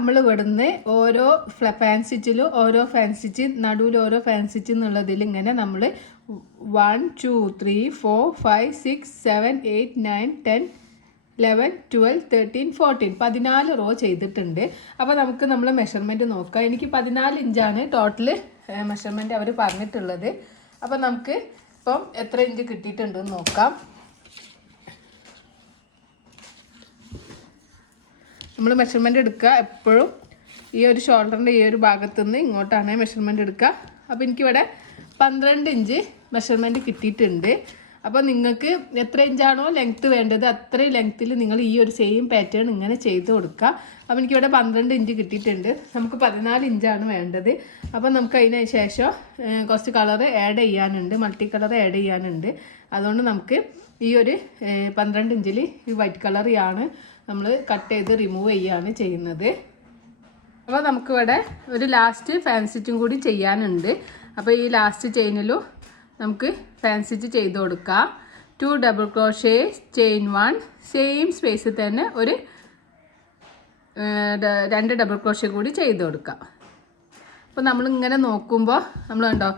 നമ്മൾ ഇവിടുന്ന് ഓരോ ഫാൻ സ്റ്റിച്ചിലും ഓരോ ഫാൻ സ്റ്റിച്ച് നടുവിൽ ഓരോ ഫാൻ സ്റ്റിച്ച് എന്നുള്ളതിൽ ഇങ്ങനെ നമ്മൾ 1 2 3 4 5 6 7 8 9 10 11 12 13 14 14 റോ ചെയ്തിട്ടുണ്ട്. അപ്പോൾ നമുക്ക് നമ്മൾ മെഷർമെൻറ്റ് നോക്കാം. എനിക്ക് 14 ഇഞ്ചാണ് ടോട്ടൽ മെഷർമെൻറ്റ് അവർ പറഞ്ഞിട്ടുള്ളത്. അപ്പോൾ നമുക്ക് ഇപ്പം എത്ര ഇഞ്ച് കിട്ടിയിട്ടുണ്ടെന്ന് നോക്കാം. നമ്മൾ മെഷർമെൻറ്റ് എടുക്കുക എപ്പോഴും ഈ ഒരു ഷോൾഡറിൻ്റെ ഈ ഒരു ഭാഗത്തുനിന്ന് ഇങ്ങോട്ടാണ് മെഷർമെൻറ്റ് എടുക്കുക. അപ്പോൾ എനിക്കിവിടെ 12 ഇഞ്ച് മെഷർമെൻറ്റ് കിട്ടിയിട്ടുണ്ട്. അപ്പോൾ നിങ്ങൾക്ക് എത്ര ഇഞ്ചാണോ ലെങ്ത്ത് വേണ്ടത് അത്രയും ലെങ്ത്തിൽ നിങ്ങൾ ഈ ഒരു സെയിം പാറ്റേൺ ഇങ്ങനെ ചെയ്ത് കൊടുക്കുക. അപ്പോൾ എനിക്കിവിടെ 12 ഇഞ്ച് കിട്ടിയിട്ടുണ്ട്. നമുക്ക് 14 ഇഞ്ചാണ് വേണ്ടത്. അപ്പോൾ നമുക്ക് അതിന് ശേഷം കുറച്ച് കളർ ആഡ് ചെയ്യാനുണ്ട്, മൾട്ടി കളർ ആഡ് ചെയ്യാനുണ്ട്. അതുകൊണ്ട് നമുക്ക് ഈ ഒരു 12 ഇഞ്ചിൽ ഈ വൈറ്റ് കളറിയാണ് നമ്മൾ കട്ട് ചെയ്ത് റിമൂവ് ചെയ്യുകയാണ് ചെയ്യുന്നത്. അപ്പോൾ നമുക്കിവിടെ ഒരു ലാസ്റ്റ് ഫാൻ സ്റ്റിച്ചും കൂടി ചെയ്യാനുണ്ട്. അപ്പോൾ ഈ ലാസ്റ്റ് ചെയിനിലും നമുക്ക് ഫാൻ സ്റ്റിച്ച് ചെയ്ത് കൊടുക്കാം. 2 ഡബിൾ ക്രോഷേ ചെയിൻ 1 സെയിം സ്പേസിൽ തന്നെ ഒരു 2 ഡബിൾ ക്രോഷേ കൂടി ചെയ്ത് കൊടുക്കാം. അപ്പോൾ നമ്മളിങ്ങനെ നോക്കുമ്പോൾ നമ്മൾ കണ്ടോ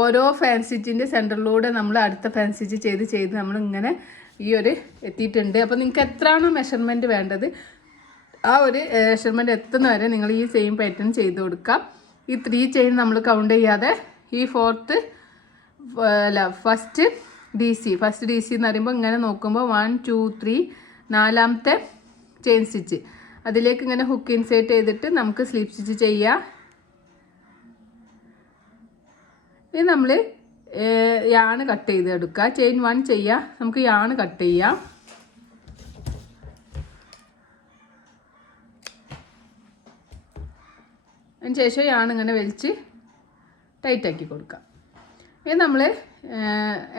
ഓരോ ഫാൻ സ്റ്റിച്ചിൻ്റെ സെൻറ്ററിലൂടെ നമ്മൾ അടുത്ത ഫാൻ സ്റ്റിച്ച് ചെയ്ത് നമ്മളിങ്ങനെ ഈ ഒരു എത്തിയിട്ടുണ്ട്. അപ്പോൾ നിങ്ങൾക്ക് എത്രയാണോ മെഷർമെൻറ്റ് വേണ്ടത് ആ ഒരു മെഷർമെൻറ്റ് എത്തുന്ന വരെ നിങ്ങൾ ഈ സെയിം പാറ്റേൺ ചെയ്ത് കൊടുക്കാം. ഈ 3 ചെയിൻ നമ്മൾ കൗണ്ട് ചെയ്യാതെ ഈ ഫസ്റ്റ് ഡി സി എന്ന് പറയുമ്പോൾ ഇങ്ങനെ നോക്കുമ്പോൾ 1 2 3 4ാമത്തെ ചെയിൻ സ്റ്റിച്ച് അതിലേക്ക് ഇങ്ങനെ ഹുക്ക് ഇൻസേർട്ട് ചെയ്തിട്ട് നമുക്ക് സ്ലിപ്പ് സ്റ്റിച്ച് ചെയ്യാം. ഇത് നമ്മൾ യാണ് കട്ട് ചെയ്തെടുക്കുക. ചെയിൻ 1 ചെയ്യുക, നമുക്ക് യാണ് കട്ട് ചെയ്യാം. അതിന് ശേഷം യാണ് ഇങ്ങനെ വലിച്ച് ടൈറ്റാക്കി കൊടുക്കാം. ഇത് നമ്മൾ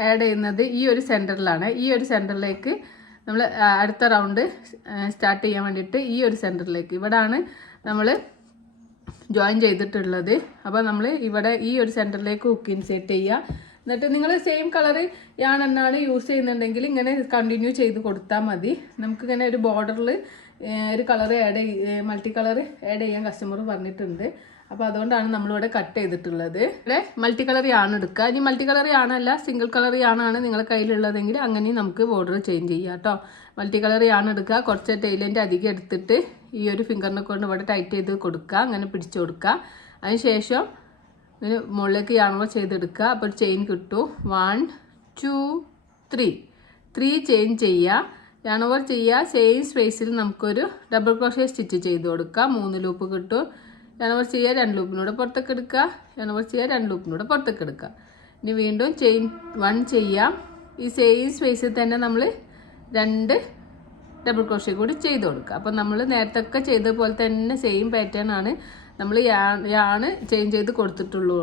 ആഡ് ചെയ്യുന്നത് ഈ ഒരു സെൻറ്ററിലാണ്. ഈ ഒരു സെൻറ്ററിലേക്ക് നമ്മൾ അടുത്ത റൗണ്ട് സ്റ്റാർട്ട് ചെയ്യാൻ വേണ്ടിയിട്ട് ഈ ഒരു സെൻറ്ററിലേക്ക് ഇവിടെയാണ് നമ്മൾ ജോയിൻ ചെയ്തിട്ടുള്ളത്. അപ്പോൾ നമ്മൾ ഇവിടെ ഈ ഒരു സെൻറ്ററിലേക്ക് ഹുക്ക് ഇൻസേർട്ട് ചെയ്യുക. എന്നിട്ട് നിങ്ങൾ സെയിം കളർ യാണെന്നാണ് യൂസ് ചെയ്യുന്നുണ്ടെങ്കിൽ ഇങ്ങനെ കണ്ടിന്യൂ ചെയ്ത് കൊടുത്താൽ മതി. നമുക്കിങ്ങനെ ഒരു ബോർഡറിൽ ഒരു കളർ മൾട്ടി കളർ ആഡ് ചെയ്യാൻ കസ്റ്റമർ പറഞ്ഞിട്ടുണ്ട്. അപ്പോൾ അതുകൊണ്ടാണ് നമ്മളിവിടെ കട്ട് ചെയ്തിട്ടുള്ളത്. ഇവിടെ മൾട്ടി കളർ യാണ് എടുക്കുക. ഇനി മൾട്ടി കളർ യാണല്ല സിംഗിൾ കളർ യാണാണ് നിങ്ങളുടെ കയ്യിലുള്ളതെങ്കിൽ അങ്ങനെയും നമുക്ക് ബോർഡർ ചേഞ്ച് ചെയ്യാം കേട്ടോ. മൾട്ടി കളർ യാണ് എടുക്കുക. കുറച്ച് ടൈലിൻ്റെ അധികം എടുത്തിട്ട് ഈ ഒരു ഫിംഗറിനെ കൊണ്ട് ഇവിടെ ടൈറ്റ് ചെയ്ത് കൊടുക്കുക, അങ്ങനെ പിടിച്ചു കൊടുക്കുക. അതിന് ശേഷം ഇതിന് മുകളിലേക്ക് യാണോ ചെയ്തെടുക്കുക. അപ്പോൾ ഒരു ചെയിൻ കിട്ടും. 1 2 3 ചെയിൻ ചെയ്യുക, യാണോവർ ചെയ്യുക. സെയിം സ്പേസിൽ നമുക്കൊരു ഡബിൾ ക്രോഷേ സ്റ്റിച്ച് ചെയ്ത് കൊടുക്കുക. 3 ലൂപ്പ് കിട്ടും. യാണോവർ ചെയ്യുക, 2 ലൂപ്പിനൂടെ പുറത്തേക്ക് എടുക്കുക. യാണോവർ ചെയ്യുക, 2 ലൂപ്പിനൂടെ പുറത്തേക്ക് എടുക്കുക. ഇനി വീണ്ടും ചെയിൻ 1 ചെയ്യാം. ഈ സെയിം സ്പേസിൽ തന്നെ നമ്മൾ 2 ഡബിൾ ക്രോഷേ കൂടി ചെയ്ത് കൊടുക്കുക. അപ്പോൾ നമ്മൾ നേരത്തെ ഒക്കെ ചെയ്ത പോലെ തന്നെ സെയിം പാറ്റേൺ ആണ് നമ്മൾ യാണ് ചേഞ്ച് ചെയ്ത് കൊടുത്തിട്ടുള്ളൂ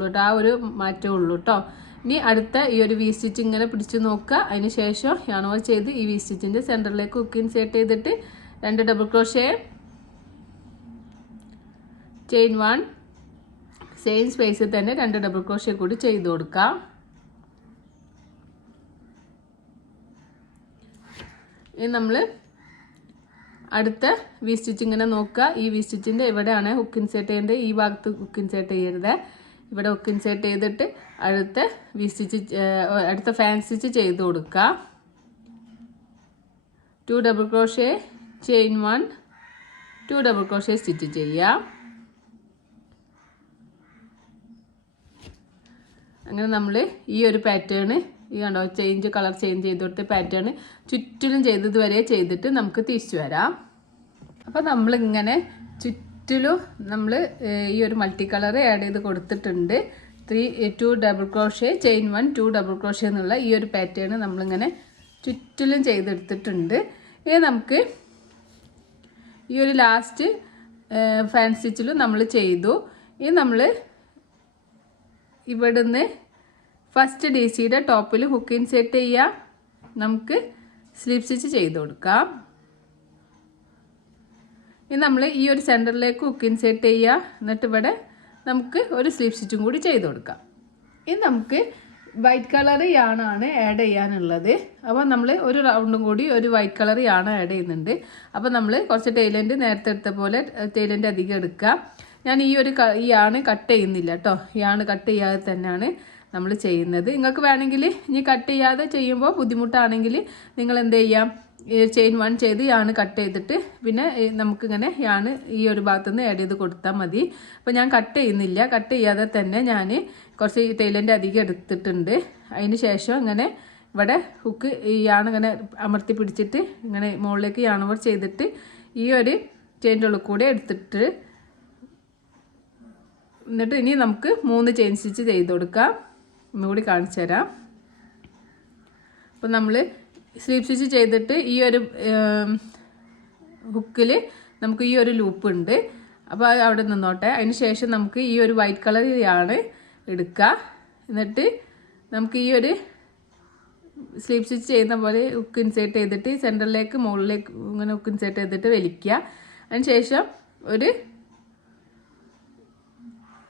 കേട്ടോ. ആ ഒരു മാറ്റമേ ഉള്ളൂ കേട്ടോ. ഇനി അടുത്ത ഈ ഒരു വി സ്റ്റിച്ച് ഇങ്ങനെ പിടിച്ച് നോക്കുക. അതിന് ശേഷം യാണോവർ ചെയ്ത് ഈ വി സ്റ്റിച്ചിൻ്റെ സെൻറ്ററിലേക്ക് ഹുക്ക് ഇൻസേർട്ട് ചെയ്തിട്ട് 2 ഡബിൾ ക്രോഷേ ചെയിൻ 1 സെയിം സ്പേസിൽ തന്നെ 2 ഡബിൾ ക്രോഷേ കൂടി ചെയ്ത് കൊടുക്കാം. ഇനി നമ്മൾ അടുത്ത വി സ്റ്റിച്ച് ഇങ്ങനെ നോക്കുക. ഈ വി സ്റ്റിച്ചിൻ്റെ ഇവിടെയാണ് ഹുക്ക് ഇൻസേർട്ട് ചെയ്യേണ്ടത്. ഈ ഭാഗത്ത് ഹുക്ക് ഇൻസേർട്ട് ചെയ്യരുത്. ഇവിടെ ഹുക്ക് ഇൻസേർട്ട് ചെയ്തിട്ട് അടുത്ത വി സ്റ്റിച്ച് അടുത്ത ഫാൻ സ്റ്റിച്ച് ചെയ്ത് കൊടുക്കുക. 2 double crochet chain 1 2 double crochet stitch ചെയ്യുക. അങ്ങനെ നമ്മൾ ഈ ഒരു പാറ്റേൺ ഈ കണ്ടോ കളർ ചേഞ്ച് ചെയ്ത് കൊടുത്ത പാറ്റേൺ ചുറ്റിലും ചെയ്തതുവരെ ചെയ്തിട്ട് നമുക്ക് തിരിച്ചു വരാം. അപ്പോൾ നമ്മളിങ്ങനെ ചുറ്റിലും നമ്മൾ ഈ ഒരു മൾട്ടി കളർ ആഡ് ചെയ്ത് കൊടുത്തിട്ടുണ്ട്. 2 double crochet chain 1 2 double crochet എന്നുള്ള ഈ ഒരു പാറ്റേൺ നമ്മളിങ്ങനെ ചുറ്റിലും ചെയ്തെടുത്തിട്ടുണ്ട്. ഇനി നമുക്ക് ഈ ഒരു ലാസ്റ്റ് ഫാൻ സ്റ്റിച്ചിലും നമ്മൾ ചെയ്തു. ഇനി നമ്മൾ ഇവിടുന്ന് ഫസ്റ്റ് ഡി സിയുടെ ടോപ്പിൽ ഹുക്ക് ഇൻസേർട്ട് ചെയ്യുക. നമുക്ക് സ്ലിപ്പ് സ്റ്റിച്ച് ചെയ്ത് കൊടുക്കാം. ഇനി നമ്മൾ ഈ ഒരു സെൻറ്ററിലേക്ക് ഹുക്ക് ഇൻസേർട്ട് ചെയ്യുക. എന്നിട്ട് ഇവിടെ നമുക്ക് ഒരു സ്ലിപ്പ് സ്റ്റിച്ചും കൂടി ചെയ്ത് കൊടുക്കാം. ഇനി നമുക്ക് വൈറ്റ് കളർ യാണാണ് ആഡ് ചെയ്യാനുള്ളത്. അപ്പോൾ നമ്മൾ ഒരു റൗണ്ടും കൂടി ഒരു വൈറ്റ് കളർ യാണ് ആഡ് ചെയ്യുന്നുണ്ട്. അപ്പോൾ നമ്മൾ കുറച്ച് ടൈലൻഡ് നേരത്തെ എടുത്ത പോലെ ടൈലൻഡ് അധികം എടുക്കുക. ഞാൻ ഈ യാണ് കട്ട് ചെയ്യുന്നില്ല കേട്ടോ. യാണ് കട്ട് ചെയ്യാതെ തന്നെയാണ് നമ്മൾ ചെയ്യുന്നത്. നിങ്ങൾക്ക് വേണമെങ്കിൽ ഇനി കട്ട് ചെയ്യാതെ ചെയ്യുമ്പോൾ ബുദ്ധിമുട്ടാണെങ്കിൽ നിങ്ങൾ എന്ത് ചെയ്യാം, ചെയിൻ 1 ചെയ്ത് യാണ് കട്ട് ചെയ്തിട്ട് പിന്നെ നമുക്കിങ്ങനെ യാണ് ഈ ഒരു ഭാഗത്തുനിന്ന് ആഡ് ചെയ്ത് കൊടുത്താൽ മതി. അപ്പോൾ ഞാൻ കട്ട് ചെയ്യുന്നില്ല. കട്ട് ചെയ്യാതെ തന്നെ ഞാൻ കുറച്ച് ടൈലൻഡ് അധികം എടുത്തിട്ടുണ്ട്. അതിന് ശേഷം ഇങ്ങനെ ഇവിടെ ഹുക്ക് ഈ യാണ് ഇങ്ങനെ അമർത്തി പിടിച്ചിട്ട് ഇങ്ങനെ മുകളിലേക്ക് യാണ് വർക്ക് ചെയ്തിട്ട് ഈ ഒരു ചെയിൻ്റെ ഉള്ളിൽ കൂടെ എടുത്തിട്ട് എന്നിട്ട് ഇനി നമുക്ക് 3 ചെയിൻ സ്റ്റിച്ച് ചെയ്ത് കൊടുക്കാം. ഒന്നുകൂടി കാണിച്ചു തരാം. അപ്പോൾ നമ്മൾ സ്ലീപ്പ് സ്റ്റിച്ച് ചെയ്തിട്ട് ഈ ഒരു ഹുക്കിൽ നമുക്ക് ഈ ഒരു ലൂപ്പ് ഉണ്ട്. അപ്പോൾ അത് അവിടെ നിന്നോട്ടെ. അതിന് ശേഷം നമുക്ക് ഈ ഒരു വൈറ്റ് കളറിലാണ് എടുക്കുക. എന്നിട്ട് നമുക്ക് ഈ ഒരു സ്ലീപ്പ് സ്റ്റിച്ച് ചെയ്യുന്ന പോലെ ഹുക്ക് ഇൻസേർട്ട് ചെയ്തിട്ട് സെൻറ്ററിലേക്ക് മുകളിലേക്ക് ഇങ്ങനെ ഹുക്ക് ഇൻസേർട്ട് ചെയ്തിട്ട് വലിക്കുക. അതിന് ശേഷം ഒരു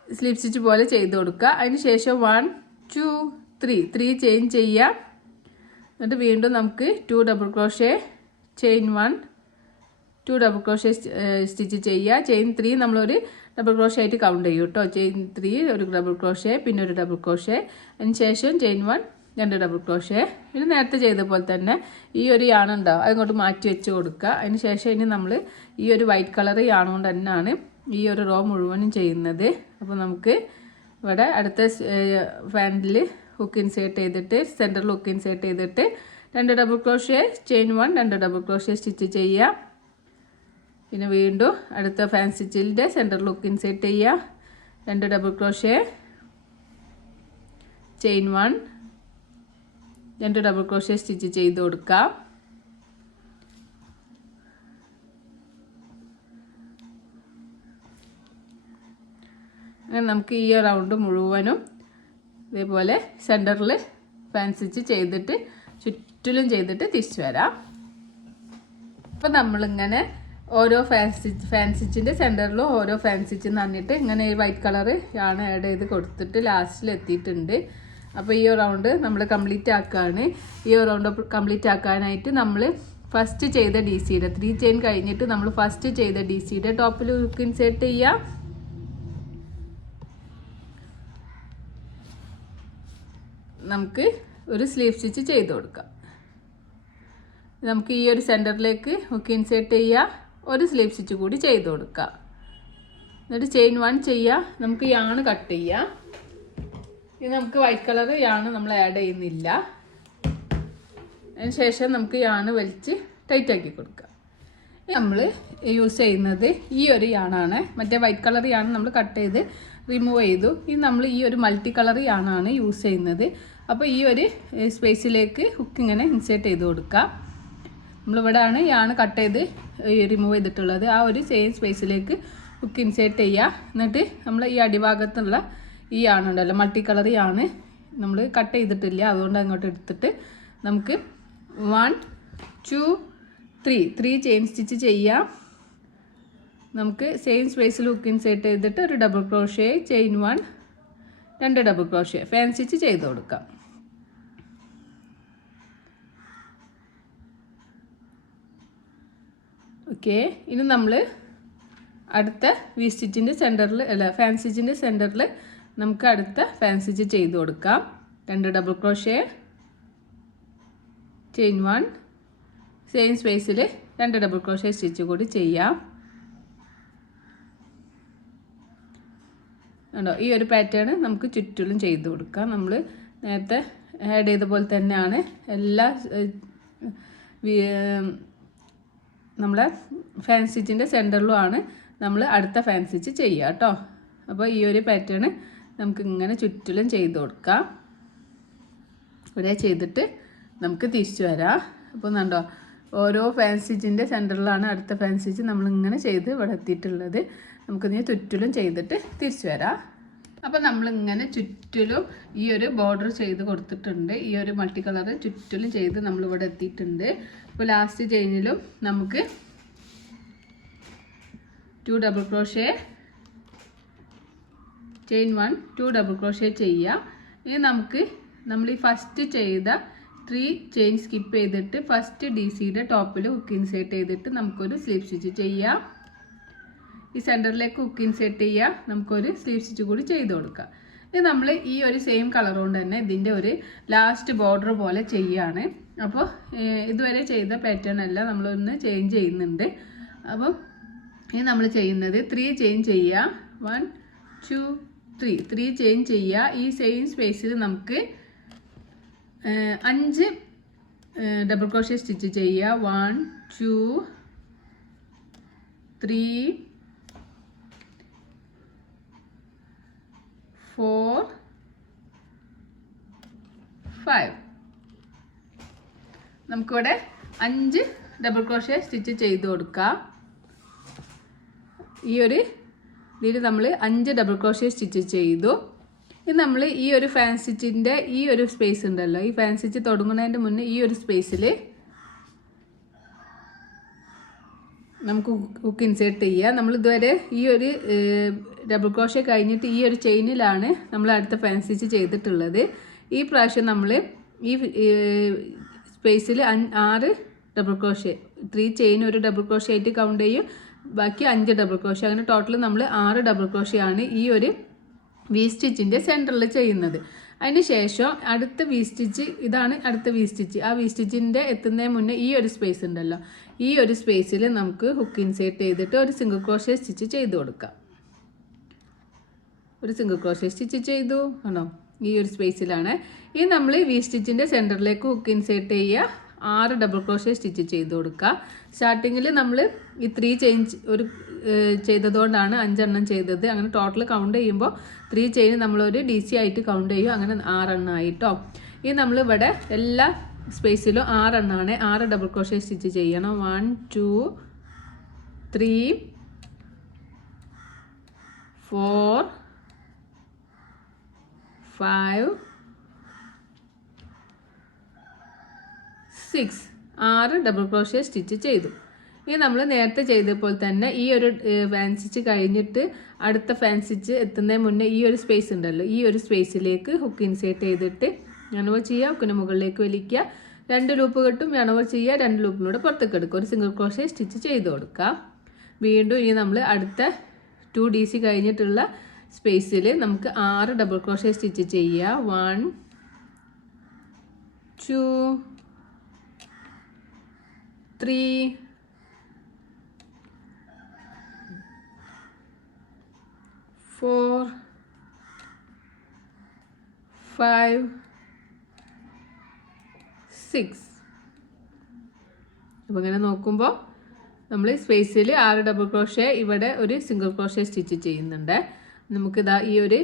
സ്ലീപ്പ് സ്റ്റിച്ച് പോലെ ചെയ്ത് കൊടുക്കുക. അതിന് ശേഷം 1 2 3 ചെയിൻ ചെയ്യാം. എന്നിട്ട് വീണ്ടും നമുക്ക് 2 double crochet chain 1 2 double crochet stitch ചെയ്യുക. ചെയിൻ 3 നമ്മളൊരു ഡബിൾ ക്രോഷേ ആയിട്ട് കൗണ്ട് ചെയ്യും കേട്ടോ. ചെയിൻ 3 ഒരു ഡബിൾ ക്രോഷേ പിന്നെ ഒരു ഡബിൾ ക്രോഷേ. അതിന് ശേഷം ചെയിൻ 1 2 ഡബിൾ ക്രോഷേ. ഇനി നേരത്തെ ചെയ്ത പോലെ തന്നെ ഈ ഒരു യാണുണ്ടാവും അതങ്ങോട്ട് മാറ്റി വെച്ച് കൊടുക്കുക. അതിന് ശേഷം ഇനി നമ്മൾ ഈ ഒരു വൈറ്റ് കളർ യാണുകൊണ്ട് തന്നെയാണ് ഈ ഒരു റോ മുഴുവനും ചെയ്യുന്നത്. അപ്പോൾ നമുക്ക് ഇവിടെ അടുത്ത ഫാനിൽ ഹുക്ക് ഇൻസേർട്ട് ചെയ്തിട്ട് സെൻറ്ററിൽ ഹുക്ക് ഇൻസേർട്ട് ചെയ്തിട്ട് 2 double crochet chain 1 2 double crochet stitch ചെയ്യുക. പിന്നെ വീണ്ടും അടുത്ത ഫാൻ സ്റ്റിച്ചിൻ്റെ സെൻറ്ററിൽ ഹുക്ക് ഇൻസേർട്ട് ചെയ്യുക. 2 double crochet chain 1 2 double crochet stitch ചെയ്ത് കൊടുക്കുക. അങ്ങനെ നമുക്ക് ഈ റൗണ്ട് മുഴുവനും ഇതേപോലെ സെൻറ്ററിൽ ഫാൻ സ്റ്റിച്ച് ചെയ്തിട്ട് ചുറ്റിലും ചെയ്തിട്ട് തിരിച്ചു വരാം. അപ്പോൾ നമ്മളിങ്ങനെ ഓരോ ഫാൻ സ്റ്റിച്ചിൻ്റെ സെൻറ്ററിലും ഓരോ ഫാൻ സ്റ്റിച്ച് എന്ന് പറഞ്ഞിട്ട് ഇങ്ങനെ ഈ വൈറ്റ് കളർ ആണ് ആഡ് ചെയ്ത് കൊടുത്തിട്ട് ലാസ്റ്റിൽ എത്തിയിട്ടുണ്ട്. അപ്പോൾ ഈ റൗണ്ട് നമ്മൾ കംപ്ലീറ്റ് ആക്കുകയാണ്. ഈ റൗണ്ട് കംപ്ലീറ്റ് ആക്കാനായിട്ട് നമ്മൾ ഫസ്റ്റ് ചെയ്ത DC-യുടെ 3 ചെയിൻ കഴിഞ്ഞിട്ട് നമ്മൾ ഫസ്റ്റ് ചെയ്ത DC-യുടെ ടോപ്പിൽ ഹുക്ക് ഇൻസേർട്ട് ചെയ്യുക. നമുക്ക് ഒരു സ്ലീവ് സ്റ്റിച്ച് ചെയ്ത് കൊടുക്കാം. നമുക്ക് ഈ ഒരു സെൻറ്ററിലേക്ക് ഹുക്ക് ഇൻസേർട്ട് ചെയ്യുക. ഒരു സ്ലീവ് സ്റ്റിച്ച് കൂടി ചെയ്ത് കൊടുക്കുക. എന്നിട്ട് ചെയിൻ 1 ചെയ്യുക. നമുക്ക് യാണ് കട്ട് ചെയ്യാം. ഇത് നമുക്ക് വൈറ്റ് കളർ യാണ് നമ്മൾ ആഡ് ചെയ്യുന്നില്ല. അതിന് ശേഷം നമുക്ക് യാണ് വലിച്ച് ടൈറ്റാക്കി കൊടുക്കുക. നമ്മൾ യൂസ് ചെയ്യുന്നത് ഈ ഒരു യാണാണ്. മറ്റേ വൈറ്റ് കളർ യാണ് നമ്മൾ കട്ട് ചെയ്ത് റിമൂവ് ചെയ്തു. ഇത് നമ്മൾ ഈ ഒരു മൾട്ടി കളർ യാണാണ് യൂസ് ചെയ്യുന്നത്. അപ്പോൾ ഈ ഒരു സ്പേസിലേക്ക് ഹുക്ക് ഇങ്ങനെ ഇൻസേർട്ട് ചെയ്ത് കൊടുക്കുക. നമ്മളിവിടെയാണ് യാണ് കട്ട് ചെയ്ത് റിമൂവ് ചെയ്തിട്ടുള്ളത്. ആ ഒരു സെയിം സ്പേസിലേക്ക് ഹുക്ക് ഇൻസേർട്ട് ചെയ്യുക. എന്നിട്ട് നമ്മൾ ഈ അടിഭാഗത്തുള്ള ഈ യാണുണ്ടല്ലോ മൾട്ടി കളർ യാണ് നമ്മൾ കട്ട് ചെയ്തിട്ടില്ല, അതുകൊണ്ട് അങ്ങോട്ട് എടുത്തിട്ട് നമുക്ക് 1 2 3 ചെയിൻ സ്റ്റിച്ച് ചെയ്യാം. നമുക്ക് സെയിം സ്പേസിൽ ഹുക്ക് ഇൻസേർട്ട് ചെയ്തിട്ട് ഒരു double crochet chain 1 2 double crochet fan stitch ചെയ്ത് കൊടുക്കാം. ഓക്കെ, ഇനി നമ്മൾ അടുത്ത വി സ്റ്റിച്ചിൻ്റെ സെൻറ്ററിൽ ഫാൻ സ്റ്റിച്ചിൻ്റെ സെൻറ്ററിൽ നമുക്ക് അടുത്ത ഫാൻ സ്റ്റിച്ച് ചെയ്ത് കൊടുക്കാം. 2 ഡബിൾ ക്രോഷേ ചെയിൻ 1 സെയിം സ്പേസിൽ 2 ഡബിൾ ക്രോഷേ സ്റ്റിച്ച് കൂടി ചെയ്യാം. ഉണ്ടോ, ഈ ഒരു പാറ്റേൺ നമുക്ക് ചുറ്റിലും ചെയ്ത് കൊടുക്കാം. നമ്മൾ നേരത്തെ ആഡ് ചെയ്ത പോലെ തന്നെയാണ് എല്ലാ നമ്മളെ ഫാൻ സ്റ്റിച്ചിൻ്റെ സെൻറ്ററിലുമാണ് നമ്മൾ അടുത്ത ഫാൻ സ്റ്റിച്ച് ചെയ്യുക കേട്ടോ. അപ്പോൾ ഈ ഒരു പാറ്റേൺ നമുക്ക് ഇങ്ങനെ ചുറ്റിലും ചെയ്ത് കൊടുക്കാം. ഒരേ ചെയ്തിട്ട് നമുക്ക് തിരിച്ചു വരാം. അപ്പോൾ കണ്ടോ, ഓരോ ഫാൻ സ്റ്റിച്ചിൻ്റെ സെൻറ്ററിലാണ് അടുത്ത ഫാൻ സ്റ്റിച്ച് നമ്മളിങ്ങനെ ചെയ്ത് ഇവിടെ എത്തിയിട്ടുള്ളത്. നമുക്കിനി ചുറ്റിലും ചെയ്തിട്ട് തിരിച്ചു വരാം. അപ്പോൾ നമ്മളിങ്ങനെ ചുറ്റിലും ഈ ഒരു ബോർഡർ ചെയ്ത് കൊടുത്തിട്ടുണ്ട്. ഈ ഒരു മൾട്ടി കളർ ചുറ്റിലും ചെയ്ത് നമ്മളിവിടെ എത്തിയിട്ടുണ്ട്. അപ്പോൾ ലാസ്റ്റ് ചെയിനിലും നമുക്ക് 2 double crochet chain 1 2 double crochet ചെയ്യാം. ഇനി നമുക്ക് നമ്മൾ ഈ ഫസ്റ്റ് ചെയ്ത 3 ചെയിൻ സ്കിപ്പ് ചെയ്തിട്ട് ഫസ്റ്റ് DCയുടെ ടോപ്പിൽ ഹുക്ക് ഇൻസേർട്ട് ചെയ്തിട്ട് നമുക്കൊരു സ്ലീവ് സ്റ്റിച്ച് ചെയ്യാം. ഈ സെൻറ്ററിലേക്ക് ഹുക്ക് ഇൻസേർട്ട് ചെയ്യുക, നമുക്കൊരു സ്ലീവ് സ്റ്റിച്ച് കൂടി ചെയ്ത് കൊടുക്കാം. ഇത് നമ്മൾ ഈ ഒരു സെയിം കളർ കൊണ്ട് തന്നെ ഇതിൻ്റെ ഒരു ലാസ്റ്റ് ബോർഡർ പോലെ ചെയ്യുകയാണ്. അപ്പോൾ ഇതുവരെ ചെയ്ത പാറ്റേൺ അല്ല, നമ്മളൊന്ന് ചേഞ്ച് ചെയ്യുന്നുണ്ട്. അപ്പം ഇത് നമ്മൾ ചെയ്യുന്നത് 3 ചെയിൻ ചെയ്യുക. 1 2 3 ചെയിൻ ചെയ്യുക. ഈ സെയിം സ്പേസിൽ നമുക്ക് 5 ഡബിൾ ക്രോഷ്യ സ്റ്റിച്ച് ചെയ്യുക. 1 2 3 4 5. നമുക്കിവിടെ 5 ഡബിൾ ക്രോഷ്യ സ്റ്റിച്ച് ചെയ്ത് കൊടുക്കാം. ഈ ഒരു ഇതിൽ നമ്മൾ 5 ഡബിൾ ക്രോഷ്യ സ്റ്റിച്ച് ചെയ്തു. ഇത് നമ്മൾ ഈ ഒരു ഫാൻ സ്റ്റിച്ചിൻ്റെ ഈ ഒരു സ്പേസ് ഉണ്ടല്ലോ, ഈ ഫാൻ സ്റ്റിച്ച് തുടങ്ങുന്നതിൻ്റെ മുന്നേ ഈ ഒരു സ്പേസിൽ നമുക്ക് ഹുക്ക് ഇൻസേർട്ട് ചെയ്യുക. നമ്മൾ ഇതുവരെ ഈ ഒരു ഡബിൾ ക്രോഷ്യ കഴിഞ്ഞിട്ട് ഈ ഒരു ചെയിനിലാണ് നമ്മൾ അടുത്ത ഫാൻ സ്റ്റിച്ച് ചെയ്തിട്ടുള്ളത്. ഈ പ്രാവശ്യം നമ്മൾ ഈ സ്പേസിൽ 6 ഡബിൾ ക്രോഷ്യ, 3 ചെയിൻ ഒരു ഡബിൾ ക്രോഷ്യ ആയിട്ട് കൗണ്ട് ചെയ്യും, ബാക്കി 5 ഡബിൾ ക്രോഷ്യ, അങ്ങനെ ടോട്ടൽ നമ്മൾ 6 ഡബിൾ ക്രോഷ്യ ആണ് ഈ ഒരു വി സ്റ്റിച്ചിൻ്റെ സെൻറ്ററിൽ ചെയ്യുന്നത്. അതിന് ശേഷം അടുത്ത വി സ്റ്റിച്ച്, ഇതാണ് അടുത്ത വി സ്റ്റിച്ച്. ആ വി സ്റ്റിച്ചിൻ്റെ എത്തുന്നതിന് മുന്നേ ഈ ഒരു സ്പേസ് ഉണ്ടല്ലോ, ഈ ഒരു സ്പേസിൽ നമുക്ക് ഹുക്ക് ഇൻസേർട്ട് ചെയ്തിട്ട് ഒരു സിംഗിൾ ക്രോഷ്യ സ്റ്റിച്ച് ചെയ്ത് കൊടുക്കാം. ഒരു സിംഗിൾ ക്രോഷ്യ സ്റ്റിച്ച് ചെയ്തു ആണോ, ഈ ഒരു സ്പേസിലാണ്. ഈ നമ്മൾ വി സ്റ്റിച്ചിൻ്റെ സെൻറ്ററിലേക്ക് ഹുക്ക് ഇൻസേർട്ട് ചെയ്യുക, 6 ഡബിൾ ക്രോഷ്യ സ്റ്റിച്ച് ചെയ്ത് കൊടുക്കുക. സ്റ്റാർട്ടിങ്ങിൽ നമ്മൾ ഈ 3 ചെയിൻ ഒരു ചെയ്തതുകൊണ്ടാണ് 5 എണ്ണം ചെയ്തത്. അങ്ങനെ ടോട്ടൽ കൗണ്ട് ചെയ്യുമ്പോൾ 3 ചെയിൻ നമ്മളൊരു DC ആയിട്ട് കൗണ്ട് ചെയ്യും, അങ്ങനെ 6 എണ്ണം ആയിട്ടോ. ഈ നമ്മളിവിടെ എല്ലാ സ്പേസിലും 6 എണ്ണമാണ്. 6 ഡബിൾ ക്രോഷ്യ സ്റ്റിച്ച് ചെയ്യണം. 1 2 3 4 5 6 6 ഡബിൾ ക്രോഷ്യ സ്റ്റിച്ച് ചെയ്തു. ഈ നമ്മൾ നേരത്തെ ചെയ്തപ്പോൾ തന്നെ ഈ ഒരു ഫാൻ സ്റ്റിച്ച് കഴിഞ്ഞിട്ട് അടുത്ത ഫാൻ സ്റ്റിച്ച് എത്തുന്നതിന് മുന്നേ ഈ ഒരു സ്പേസ് ഉണ്ടല്ലോ, ഈ ഒരു സ്പേസിലേക്ക് ഹുക്ക് ഇൻസേർട്ട് ചെയ്തിട്ട് രണവർ ചെയ്യുക, ഹുക്കിന് മുകളിലേക്ക് വലിക്കുക, 2 ലൂപ്പ് കെട്ടും, രണവർ ചെയ്യുക, 2 ലൂപ്പിലൂടെ പുറത്തേക്ക് എടുക്കുക, ഒരു സിംഗിൾ ക്രോഷ്യ സ്റ്റിച്ച് ചെയ്ത് കൊടുക്കുക. വീണ്ടും ഇനി നമ്മൾ അടുത്ത 2 DC കഴിഞ്ഞിട്ടുള്ള സ്പേസിൽ നമുക്ക് 6 ഡബിൾ ക്രോഷ്യ സ്റ്റിച്ച് ചെയ്യുക. 1 2 3 4 5 6. അപ്പോൾ ഇങ്ങനെ നോക്കുമ്പോൾ നമ്മൾ സ്പേസിൽ 6 ഡബിൾ ക്രോഷ്യ, ഇവിടെ ഒരു സിംഗിൾ ക്രോഷ്യ സ്റ്റിച്ച് ചെയ്യുന്നുണ്ട്. നമുക്കിതാ ഈ ഒരു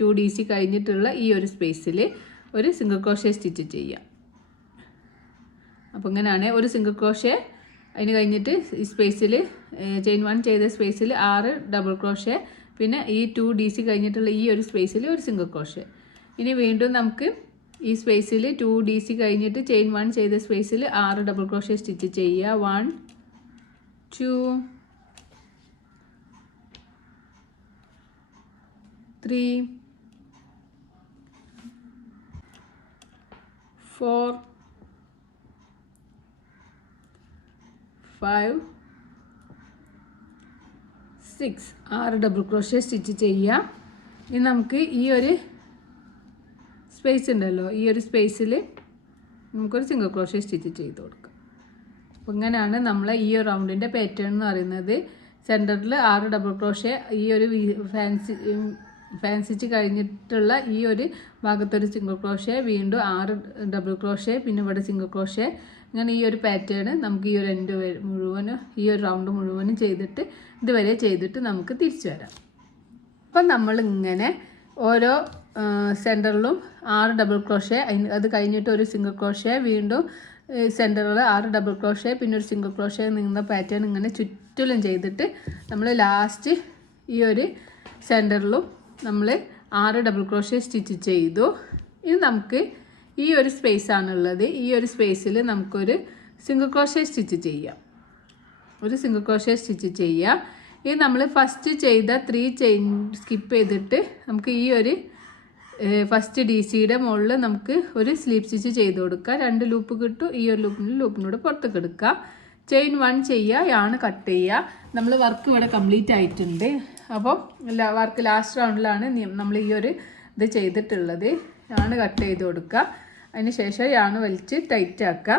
2 DC കഴിഞ്ഞിട്ടുള്ള ഈ ഒരു സ്പേസിൽ ഒരു സിംഗിൾ ക്രോഷ്യ സ്റ്റിച്ച് ചെയ്യാം. അപ്പോൾ ഇങ്ങനെയാണ് ഒരു സിംഗിൾ ക്രോഷ്യ. അതിന് കഴിഞ്ഞിട്ട് ഈ സ്പേസിൽ ചെയിൻ 1 ചെയ്ത സ്പേസിൽ 6 ഡബിൾ ക്രോഷ്യ, പിന്നെ ഈ 2 DC കഴിഞ്ഞിട്ടുള്ള ഈ ഒരു സ്പേസിൽ ഒരു സിംഗിൾ ക്രോഷ്യ. ഇനി വീണ്ടും നമുക്ക് ഈ സ്പേസിൽ 2 DC കഴിഞ്ഞിട്ട് ചെയിൻ 1 ചെയ്ത സ്പേസിൽ 6 ഡബിൾ ക്രോഷ്യ സ്റ്റിച്ച് ചെയ്യുക. 1 2 3 4 5 6 6 ഡബിൾ ക്രോഷ്യ സ്റ്റിച്ച് ചെയ്യുക. ഇനി നമുക്ക് ഈ ഒരു സ്പേസ് ഉണ്ടല്ലോ, ഈ ഒരു സ്പേസിൽ നമുക്കൊരു സിംഗിൾ ക്രോഷ്യ സ്റ്റിച്ച് ചെയ്ത് കൊടുക്കാം. അപ്പോൾ ഇങ്ങനെയാണ് നമ്മൾ ഈ ഒരു റൗണ്ടിൻ്റെ പാറ്റേൺ എന്ന് പറയുന്നത്. സെൻറ്ററിൽ 6 ഡബിൾ ക്രോഷ്യ, ഈ ഒരു ഫാൻ സ്റ്റിച്ച് കഴിഞ്ഞിട്ടുള്ള ഈ ഒരു ഭാഗത്തൊരു സിംഗിൾ ക്രോഷ്യ, വീണ്ടും 6 ഡബിൾ ക്രോഷ്യ, പിന്നെ ഇവിടെ സിംഗിൾ ക്രോഷ്യ. ഇങ്ങനെ ഈ ഒരു പാറ്റേൺ നമുക്ക് ഈ ഒരു എൻഡ് മുഴുവനും, ഈ ഒരു റൗണ്ട് മുഴുവനും ചെയ്തിട്ട് ഇതുവരെ ചെയ്തിട്ട് നമുക്ക് തിരിച്ചു വരാം. അപ്പം നമ്മളിങ്ങനെ ഓരോ സെൻറ്ററിലും 6 ഡബിൾ ക്രോഷ്യ, അത് കഴിഞ്ഞിട്ട് ഒരു സിംഗിൾ ക്രോഷ്യ, വീണ്ടും സെൻറ്ററിൽ 6 ഡബിൾ ക്രോഷ്യ, പിന്നെ ഒരു സിംഗിൾ ക്രോഷ്യ നിന്ന പാറ്റേൺ ഇങ്ങനെ ചുറ്റിലും ചെയ്തിട്ട് നമ്മൾ ലാസ്റ്റ് ഈ ഒരു സെൻറ്ററിലും നമ്മൾ 6 ഡബിൾ ക്രോഷ്യ സ്റ്റിച്ച് ചെയ്തു. ഇനി നമുക്ക് ഈ ഒരു സ്പേസ് ആണുള്ളത്, ഈ ഒരു സ്പേസിൽ നമുക്കൊരു സിംഗിൾ ക്രോഷ്യ സ്റ്റിച്ച് ചെയ്യാം. ഒരു സിംഗിൾ ക്രോഷ്യ സ്റ്റിച്ച് ചെയ്യാം. ഇത് നമ്മൾ ഫസ്റ്റ് ചെയ്ത 3 ചെയിൻ സ്കിപ്പ് ചെയ്തിട്ട് നമുക്ക് ഈ ഒരു ഫസ്റ്റ് DCയുടെ മുകളിൽ നമുക്ക് ഒരു സ്ലീപ്പ് സ്റ്റിച്ച് ചെയ്ത് കൊടുക്കുക. 2 ലൂപ്പ് കിട്ടും. ഈ ഒരു ലൂപ്പിനൂടെ പുറത്തേക്ക് എടുക്കുക. ചെയിൻ 1 ചെയ്യുക, യാണ് കട്ട് ചെയ്യുക. നമ്മൾ വർക്ക് ഇവിടെ കംപ്ലീറ്റ് ആയിട്ടുണ്ട്. അപ്പോൾ വർക്ക് ലാസ്റ്റ് റൗണ്ടിലാണ് നമ്മൾ ഈ ഒരു ഇത് ചെയ്തിട്ടുള്ളത്. യാണ് കട്ട് ചെയ്ത് കൊടുക്കുക. അതിന് ശേഷം യാണ് വലിച്ച് ടൈറ്റ് ആക്കുക.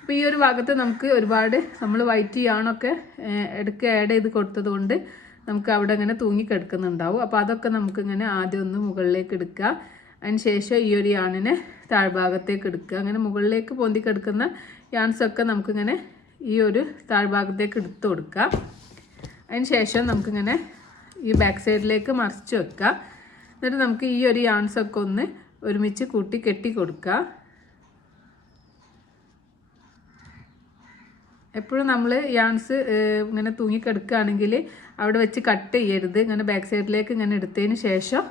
അപ്പോൾ ഈ ഒരു ഭാഗത്ത് നമുക്ക് ഒരുപാട് നമ്മൾ വൈറ്റ് യാണൊക്കെ ആഡ് ചെയ്ത് കൊടുത്തത് കൊണ്ട് നമുക്ക് അവിടെ ഇങ്ങനെ തൂങ്ങിക്കിടക്കുന്നുണ്ടാവും. അപ്പോൾ അതൊക്കെ നമുക്കിങ്ങനെ ആദ്യം ഒന്ന് മുകളിലേക്ക് എടുക്കുക. അതിന് ശേഷം ഈ ഒരു യാണിനെ താഴ്ഭാഗത്തേക്ക് എടുക്കുക. അങ്ങനെ മുകളിലേക്ക് പൊന്തിക്കെടുക്കുന്ന യാൺസൊക്കെ നമുക്കിങ്ങനെ ഈ ഒരു താഴ്ഭാഗത്തേക്ക് എടുത്ത് കൊടുക്കുക. അതിന് ശേഷം നമുക്കിങ്ങനെ ഈ ബാക്ക് സൈഡിലേക്ക് മറിച്ച് വെക്കുക. എന്നിട്ട് നമുക്ക് ഈ ഒരു യാൺസൊക്കെ ഒന്ന് ഒരുമിച്ച് കൂട്ടി കെട്ടി കൊടുക്കുക. എപ്പോഴും നമ്മൾ യാൺസ് ഇങ്ങനെ തൂങ്ങിക്കെടുക്കുകയാണെങ്കിൽ അവിടെ വെച്ച് കട്ട് ചെയ്യരുത്. ഇങ്ങനെ ബാക്ക് സൈഡിലേക്ക് ഇങ്ങനെ എടുത്തതിന് ശേഷം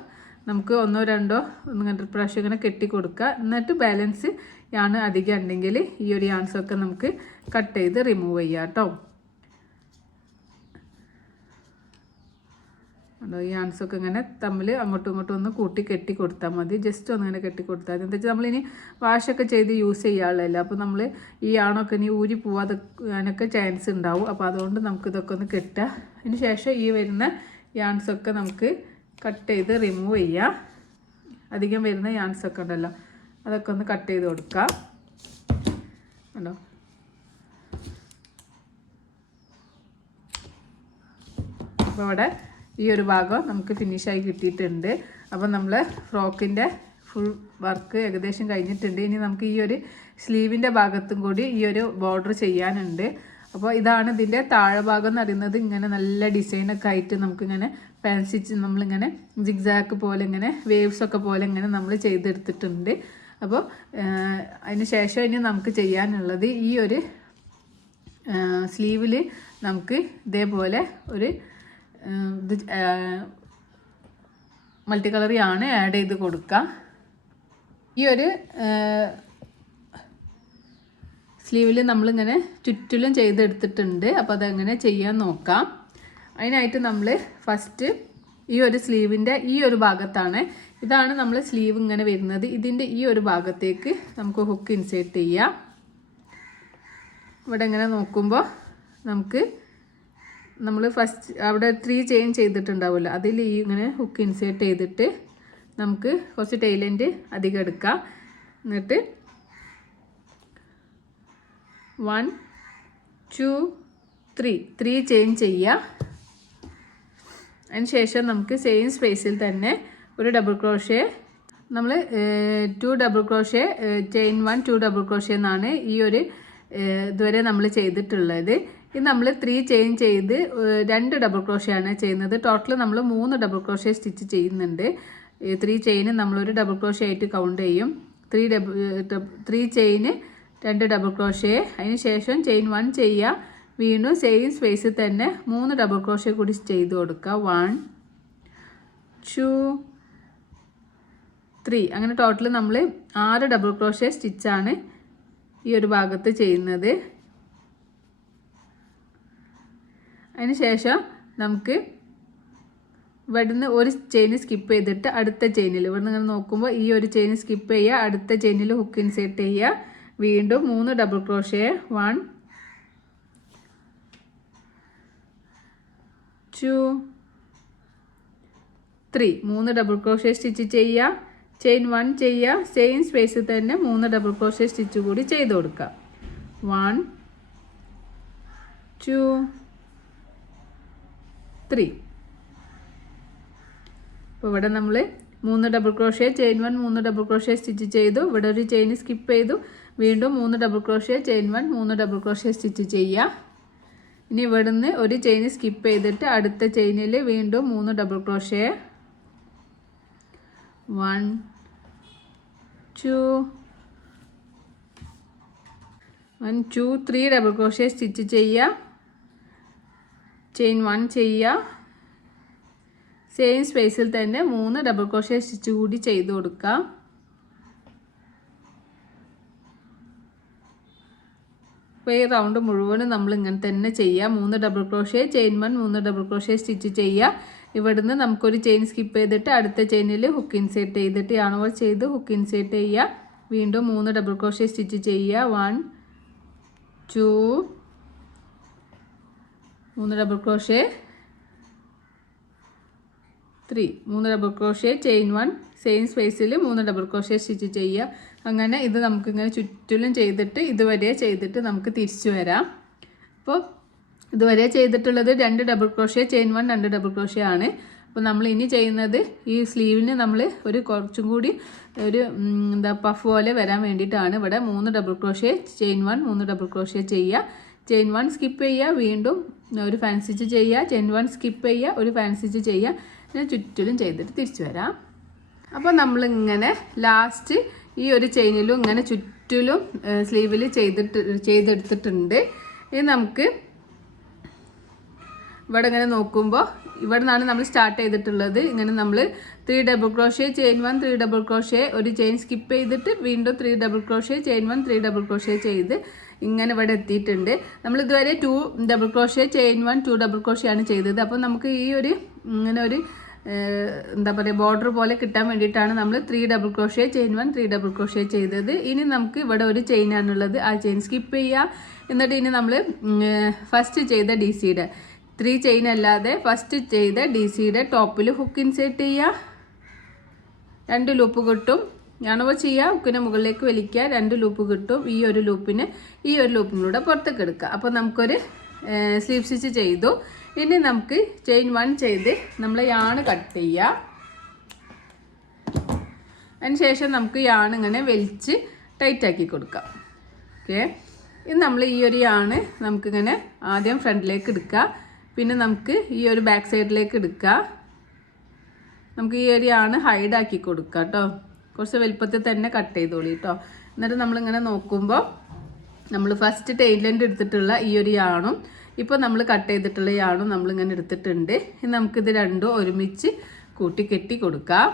നമുക്ക് 1 2 ഇങ്ങനെ പ്രാവശ്യം ഇങ്ങനെ കെട്ടി കൊടുക്കുക. എന്നിട്ട് ബാലൻസ് യാണ് അധികം ഉണ്ടെങ്കിൽ ഈ ഒരു യാൺസൊക്കെ നമുക്ക് കട്ട് ചെയ്ത് റിമൂവ് ചെയ്യാം കേട്ടോ. ഈ യാൺസൊക്കെ ഇങ്ങനെ തമ്മിൽ അങ്ങോട്ടും ഇങ്ങോട്ടും ഒന്ന് കൂട്ടി കെട്ടി കൊടുത്താൽ മതി. ജസ്റ്റ് ഒന്ന് ഇങ്ങനെ കെട്ടി കൊടുത്താൽ മതി. എന്താ വെച്ചാൽ നമ്മളിനി വാഷൊക്കെ ചെയ്ത് യൂസ് ചെയ്യാനുള്ളതല്ല. അപ്പോൾ നമ്മൾ ഈ യാണൊക്കെ ഇനി ഊരി പോവാതെ അതിനൊക്കെ ചാൻസ് ഉണ്ടാവും. അപ്പോൾ അതുകൊണ്ട് നമുക്കിതൊക്കെ ഒന്ന് കെട്ടുക. അതിന് ശേഷം ഈ വരുന്ന യാൺസൊക്കെ നമുക്ക് കട്ട് ചെയ്ത് റിമൂവ് ചെയ്യാം. അധികം വരുന്ന യാൺസൊക്കെ ഉണ്ടല്ലോ, അതൊക്കെ ഒന്ന് കട്ട് ചെയ്ത് കൊടുക്കുക. ഉണ്ടോ? അപ്പോൾ ഇവിടെ ഈ ഒരു ഭാഗം നമുക്ക് ഫിനിഷായി കിട്ടിയിട്ടുണ്ട്. അപ്പോൾ നമ്മൾ ഫ്രോക്കിൻ്റെ ഫുൾ വർക്ക് ഏകദേശം കഴിഞ്ഞിട്ടുണ്ട്. ഇനി നമുക്ക് ഈ ഒരു സ്ലീവിൻ്റെ ഭാഗത്തും കൂടി ഈ ഒരു ബോർഡർ ചെയ്യാനുണ്ട്. അപ്പോൾ ഇതാണ് ഇതിൻ്റെ താഴെ ഭാഗം എന്ന് പറയുന്നത്. ഇങ്ങനെ നല്ല ഡിസൈനൊക്കെ ആയിട്ട് നമുക്കിങ്ങനെ ഫാൻസി നമ്മളിങ്ങനെ ജിഗ്സാക്ക് പോലെ ഇങ്ങനെ വേവ്സൊക്കെ പോലെ ഇങ്ങനെ നമ്മൾ ചെയ്തെടുത്തിട്ടുണ്ട്. അപ്പോൾ അതിന് ശേഷം ഇനി നമുക്ക് ചെയ്യാനുള്ളത് ഈ ഒരു സ്ലീവിൽ നമുക്ക് ഇതേപോലെ ഒരു ഇത് മൾട്ടി കളറിയാണ് ആഡ് ചെയ്ത് കൊടുക്കുക. ഈ ഒരു സ്ലീവിൽ നമ്മളിങ്ങനെ ചുറ്റിലും ചെയ്തെടുത്തിട്ടുണ്ട്. അപ്പോൾ അതെങ്ങനെ ചെയ്യാൻ നോക്കാം. അതിനായിട്ട് നമ്മൾ ഫസ്റ്റ് ഈ ഒരു സ്ലീവിൻ്റെ ഈ ഒരു ഭാഗത്താണ്, ഇതാണ് നമ്മൾ സ്ലീവ് ഇങ്ങനെ വരുന്നത്. ഇതിൻ്റെ ഈ ഒരു ഭാഗത്തേക്ക് നമുക്ക് ഹുക്ക് ഇൻസേർട്ട് ചെയ്യാം. ഇവിടെ ഇങ്ങനെ നോക്കുമ്പോൾ നമുക്ക് നമ്മൾ ഫസ്റ്റ് അവിടെ 3 ചെയിൻ ചെയ്തിട്ടുണ്ടാവുമല്ലോ, അതിൽ ഈ ഇങ്ങനെ ഹുക്ക് ഇൻസേർട്ട് ചെയ്തിട്ട് നമുക്ക് കുറച്ച് ടൈലൻഡ് അധികം എടുക്കാം. എന്നിട്ട് 1 2 3 ചെയിൻ ചെയ്യുക. അതിന് ശേഷം നമുക്ക് സെയിം സ്പേസിൽ തന്നെ ഒരു ഡബിൾ ക്രോഷ്യ, നമ്മൾ 2 double crochet chain 1 2 double crochet എന്നാണ് ഈ ഒരു ഇതുവരെ നമ്മൾ ചെയ്തിട്ടുള്ളത്. ഇത് നമ്മൾ 3 ചെയിൻ ചെയ്ത് 2 ഡബിൾ ക്രോഷ്യാണ് ചെയ്യുന്നത്. ടോട്ടൽ നമ്മൾ 3 ഡബിൾ ക്രോഷ്യ സ്റ്റിച്ച് ചെയ്യുന്നുണ്ട്. 3 ചെയിന് നമ്മളൊരു ഡബിൾ ക്രോഷ്യ ആയിട്ട് കൗണ്ട് ചെയ്യും. 3 ചെയിന് 2 ഡബിൾ ക്രോഷ്യ. അതിന് ശേഷം ചെയിൻ 1 ചെയ്യുക. വീണ്ടും സെയിം സ്പേസിൽ തന്നെ 3 ഡബിൾ ക്രോഷ്യ കൂടി ചെയ്ത് കൊടുക്കുക. 1 2 3 അങ്ങനെ ടോട്ടൽ നമ്മൾ 6 ഡബിൾ ക്രോഷ്യ സ്റ്റിച്ചാണ് ഈ ഒരു ഭാഗത്ത് ചെയ്യുന്നത്. അതിന് ശേഷം നമുക്ക് ഇവിടുന്ന് ഒരു ചെയിൻ സ്കിപ്പ് ചെയ്തിട്ട് അടുത്ത ചെയിനിൽ ഇവിടുന്ന് ഇങ്ങനെ നോക്കുമ്പോൾ ഈ ഒരു ചെയിൻ സ്കിപ്പ് ചെയ്യുക, അടുത്ത ചെയിനിൽ ഹുക്ക് ഇൻസേർട്ട് ചെയ്യുക. വീണ്ടും 3 double crochet 1 2 3 3 double crochet stitch ചെയ്യുക. ചെയിൻ 1 ചെയ്യുക. സെയിം സ്പേസിൽ തന്നെ 3 ഡബിൾ ക്രോഷ്യ സ്റ്റിച്ച് കൂടി ചെയ്ത് കൊടുക്കുക. 1 2 3. അപ്പോൾ ഇവിടെ നമ്മൾ 3 double crochet chain 1 3 double crochet stitch ചെയ്തു. ഇവിടെ ഒരു ചെയിൻ സ്കിപ്പ് ചെയ്തു. വീണ്ടും 3 double crochet chain 1 3 double crochet stitch ചെയ്യുക. ഇനി ഇവിടുന്ന് ഒരു ചെയിൻ സ്കിപ്പ് ചെയ്തിട്ട് അടുത്ത ചെയിനിൽ വീണ്ടും 3 double crochet 1 2 1 2 3 double crochet stitch ചെയ്യുക. ചെയിൻ 1 ചെയ്യുക. സെയിം സ്പേസിൽ തന്നെ 3 ഡബിൾ ക്രോഷ്യ സ്റ്റിച്ച് കൂടി ചെയ്ത് കൊടുക്കുക. അപ്പോൾ ഈ റൗണ്ട് മുഴുവനും നമ്മൾ ഇങ്ങനെ തന്നെ ചെയ്യുക. 3 double crochet chain 1 3 double crochet stitch ചെയ്യുക. ഇവിടുന്ന് നമുക്കൊരു ചെയിൻ സ്കിപ്പ് ചെയ്തിട്ട് അടുത്ത ചെയിനിൽ ഹുക്ക് ഇൻസേർട്ട് ചെയ്തിട്ട് യാൺ ഓവർ ചെയ്ത് ഹുക്ക് ഇൻസേർട്ട് ചെയ്യുക. വീണ്ടും 3 ഡബിൾ ക്രോഷ്യ സ്റ്റിച്ച് ചെയ്യുക. 1 2 3 double crochet 3 double crochet chain 1 same സ്പേസിൽ 3 ഡബിൾ ക്രോഷ്യ സ്റ്റിച്ച് ചെയ്യുക. അങ്ങനെ ഇത് നമുക്കിങ്ങനെ ചുറ്റിലും ചെയ്തിട്ട് ഇതുവരെ ചെയ്തിട്ട് നമുക്ക് തിരിച്ചു വരാം. അപ്പോൾ ഇതുവരെ ചെയ്തിട്ടുള്ളത് 2 double crochet chain 1 2 double crochet ആണ്. അപ്പോൾ നമ്മൾ ഇനി ചെയ്യുന്നത് ഈ സ്ലീവിന് നമ്മൾ ഒരു കുറച്ചും കൂടി ഒരു പഫ് പോലെ വരാൻ വേണ്ടിയിട്ടാണ് ഇവിടെ 3 double crochet chain 1 3 double crochet ചെയ്യുക. ചെയിൻ 1 സ്കിപ്പ് ചെയ്യുക, വീണ്ടും ഒരു ഫാൻസി സ്റ്റിച്ച് ചെയ്യുക, ചെയിൻ 1 സ്കിപ്പ് ചെയ്യുക, ഒരു ഫാൻസി സ്റ്റിച്ച് ചെയ്യുക, പിന്നെ ചുറ്റിലും ചെയ്തിട്ട് തിരിച്ചു വരാം. അപ്പോൾ നമ്മളിങ്ങനെ ലാസ്റ്റ് ഈ ഒരു ചെയിനിലും ഇങ്ങനെ ചുറ്റിലും സ്ലീവിൽ ചെയ്തെടുത്തിട്ടുണ്ട്. ഇനി നമുക്ക് ഇവിടെ ഇങ്ങനെ നോക്കുമ്പോൾ ഇവിടെ നിന്നാണ് നമ്മൾ സ്റ്റാർട്ട് ചെയ്തിട്ടുള്ളത്. ഇങ്ങനെ നമ്മൾ 3 double crochet chain 1 3 double crochet ഒരു ചെയിൻ സ്കിപ്പ് ചെയ്തിട്ട് വീണ്ടും 3 double crochet chain 1 3 double crochet ചെയ്ത് ഇങ്ങനെ ഇവിടെ എത്തിയിട്ടുണ്ട്. നമ്മൾ ഇതുവരെ 2 double crochet chain 1 2 double crochet ആണ് ചെയ്തത്. അപ്പോൾ നമുക്ക് ഈ ഒരു ഇങ്ങനെ ഒരു എന്താ പറയുക ബോർഡർ പോലെ കിട്ടാൻ വേണ്ടിയിട്ടാണ് നമ്മൾ 3 double crochet chain 1 3 double crochet ചെയ്തത്. ഇനി നമുക്ക് ഇവിടെ ഒരു ചെയിനാണുള്ളത്, ആ ചെയിൻ സ്കിപ്പ് ചെയ്യുക. എന്നിട്ട് ഇനി നമ്മൾ ഫസ്റ്റ് ചെയ്ത ഡി സിയുടെ 3 ചെയിൻ അല്ലാതെ ഫസ്റ്റ് ചെയ്ത ഡി സിയുടെ ടോപ്പിൽ ഹുക്ക് ഇൻസേർട്ട് ചെയ്യുക. 2 ലൂപ്പ് കിട്ടും. ഞാനപ്പോൾ ചെയ്യുക, ഹുക്കിനെ മുകളിലേക്ക് വലിക്കുക, 2 ലൂപ്പ് കിട്ടും. ഈ ഒരു ലൂപ്പിലൂടെ പുറത്തേക്ക് എടുക്കുക. അപ്പോൾ നമുക്കൊരു സ്ലീവ് സ്റ്റിച്ച് ചെയ്തു. ഇനി നമുക്ക് ചെയിൻ 1 ചെയ്ത് നമ്മൾ യാണ് കട്ട് ചെയ്യുക. അതിനുശേഷം നമുക്ക് യാൺ ഇങ്ങനെ വലിച്ച് ടൈറ്റാക്കി കൊടുക്കാം. ഓക്കെ, ഇനി നമ്മൾ ഈ ഒരു യാണ് നമുക്കിങ്ങനെ ആദ്യം ഫ്രണ്ടിലേക്ക് എടുക്കുക, പിന്നെ നമുക്ക് ഈ ഒരു ബാക്ക് സൈഡിലേക്ക് എടുക്കുക. നമുക്ക് ഈ ഒരു യാണ് ഹൈഡാക്കി കൊടുക്കുക കേട്ടോ. കുറച്ച് വലുപ്പത്തിൽ തന്നെ കട്ട് ചെയ്തോളി കേട്ടോ. എന്നിട്ട് നമ്മളിങ്ങനെ നോക്കുമ്പോൾ നമ്മൾ ഫസ്റ്റ് ടെയിൽ എൻഡ് എടുത്തിട്ടുള്ള ഈ ഒരു യാണും ഇപ്പോൾ നമ്മൾ കട്ട് ചെയ്തിട്ടുള്ള യാണും നമ്മളിങ്ങനെ എടുത്തിട്ടുണ്ട്. ഇനി നമുക്കിത് രണ്ടും ഒരുമിച്ച് കൂട്ടി കെട്ടി കൊടുക്കാം.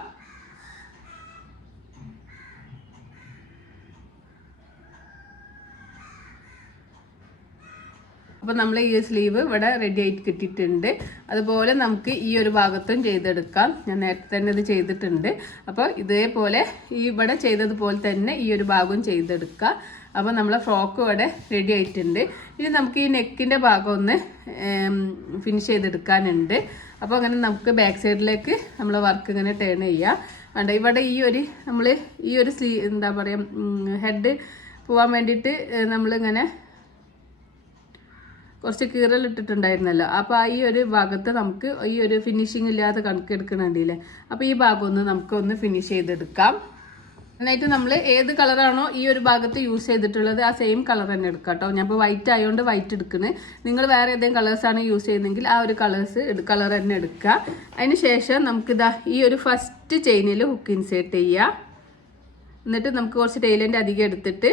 അപ്പോൾ നമ്മൾ ഈ സ്ലീവ് ഇവിടെ റെഡി ആയിട്ട് കിട്ടിയിട്ടുണ്ട്. അതുപോലെ നമുക്ക് ഈ ഒരു ഭാഗത്തും ചെയ്തെടുക്കാം. ഞാൻ നേരത്തെ തന്നെ ഇത് ചെയ്തിട്ടുണ്ട്. അപ്പോൾ ഇതേപോലെ ഈ ഇവിടെ ചെയ്തതുപോലെ തന്നെ ഈ ഒരു ഭാഗവും ചെയ്തെടുക്കുക. അപ്പോൾ നമ്മളെ ഫ്രോക്ക് ഇവിടെ റെഡി ആയിട്ടുണ്ട്. ഇനി നമുക്ക് ഈ നെക്കിൻ്റെ ഭാഗം ഒന്ന് ഫിനിഷ് ചെയ്തെടുക്കാനുണ്ട്. അപ്പോൾ അങ്ങനെ നമുക്ക് ബാക്ക് സൈഡിലേക്ക് നമ്മൾ വർക്ക് ഇങ്ങനെ ടേൺ ചെയ്യാം. വേണ്ട ഇവിടെ നമ്മൾ ഈ ഒരു എന്താ പറയുക ഹെഡ് പോകാൻ വേണ്ടിയിട്ട് നമ്മളിങ്ങനെ കുറച്ച് കീറലിട്ടിട്ടുണ്ടായിരുന്നല്ലോ. അപ്പോൾ ഈ ഒരു ഭാഗത്ത് നമുക്ക് ഈ ഒരു ഫിനിഷിങ് ഇല്ലാതെ കണക്കെടുക്കണുണ്ടല്ലേ. അപ്പോൾ ഈ ഭാഗം ഒന്ന് നമുക്കൊന്ന് ഫിനിഷ് ചെയ്തെടുക്കാം. എന്നിട്ട് നമ്മൾ ഏത് കളറാണോ ഈ ഒരു ഭാഗത്ത് യൂസ് ചെയ്തിട്ടുള്ളത് ആ സെയിം കളർ തന്നെ എടുക്കാം കേട്ടോ. ഞാൻ ഇപ്പോൾ വൈറ്റ് ആയതുകൊണ്ട് വൈറ്റ് എടുക്കുന്നത്. നിങ്ങൾ വേറെ ഏതെങ്കിലും കളേഴ്സാണ് യൂസ് ചെയ്യുന്നതെങ്കിൽ ആ ഒരു കളർ തന്നെ എടുക്കുക. അതിന് ശേഷം നമുക്കിതാ ഈ ഒരു ഫസ്റ്റ് ചെയിനിൽ ഹുക്ക് ഇൻസേർട്ട് ചെയ്യുക. എന്നിട്ട് നമുക്ക് കുറച്ച് ടൈലൻ്റ് അധികം എടുത്തിട്ട്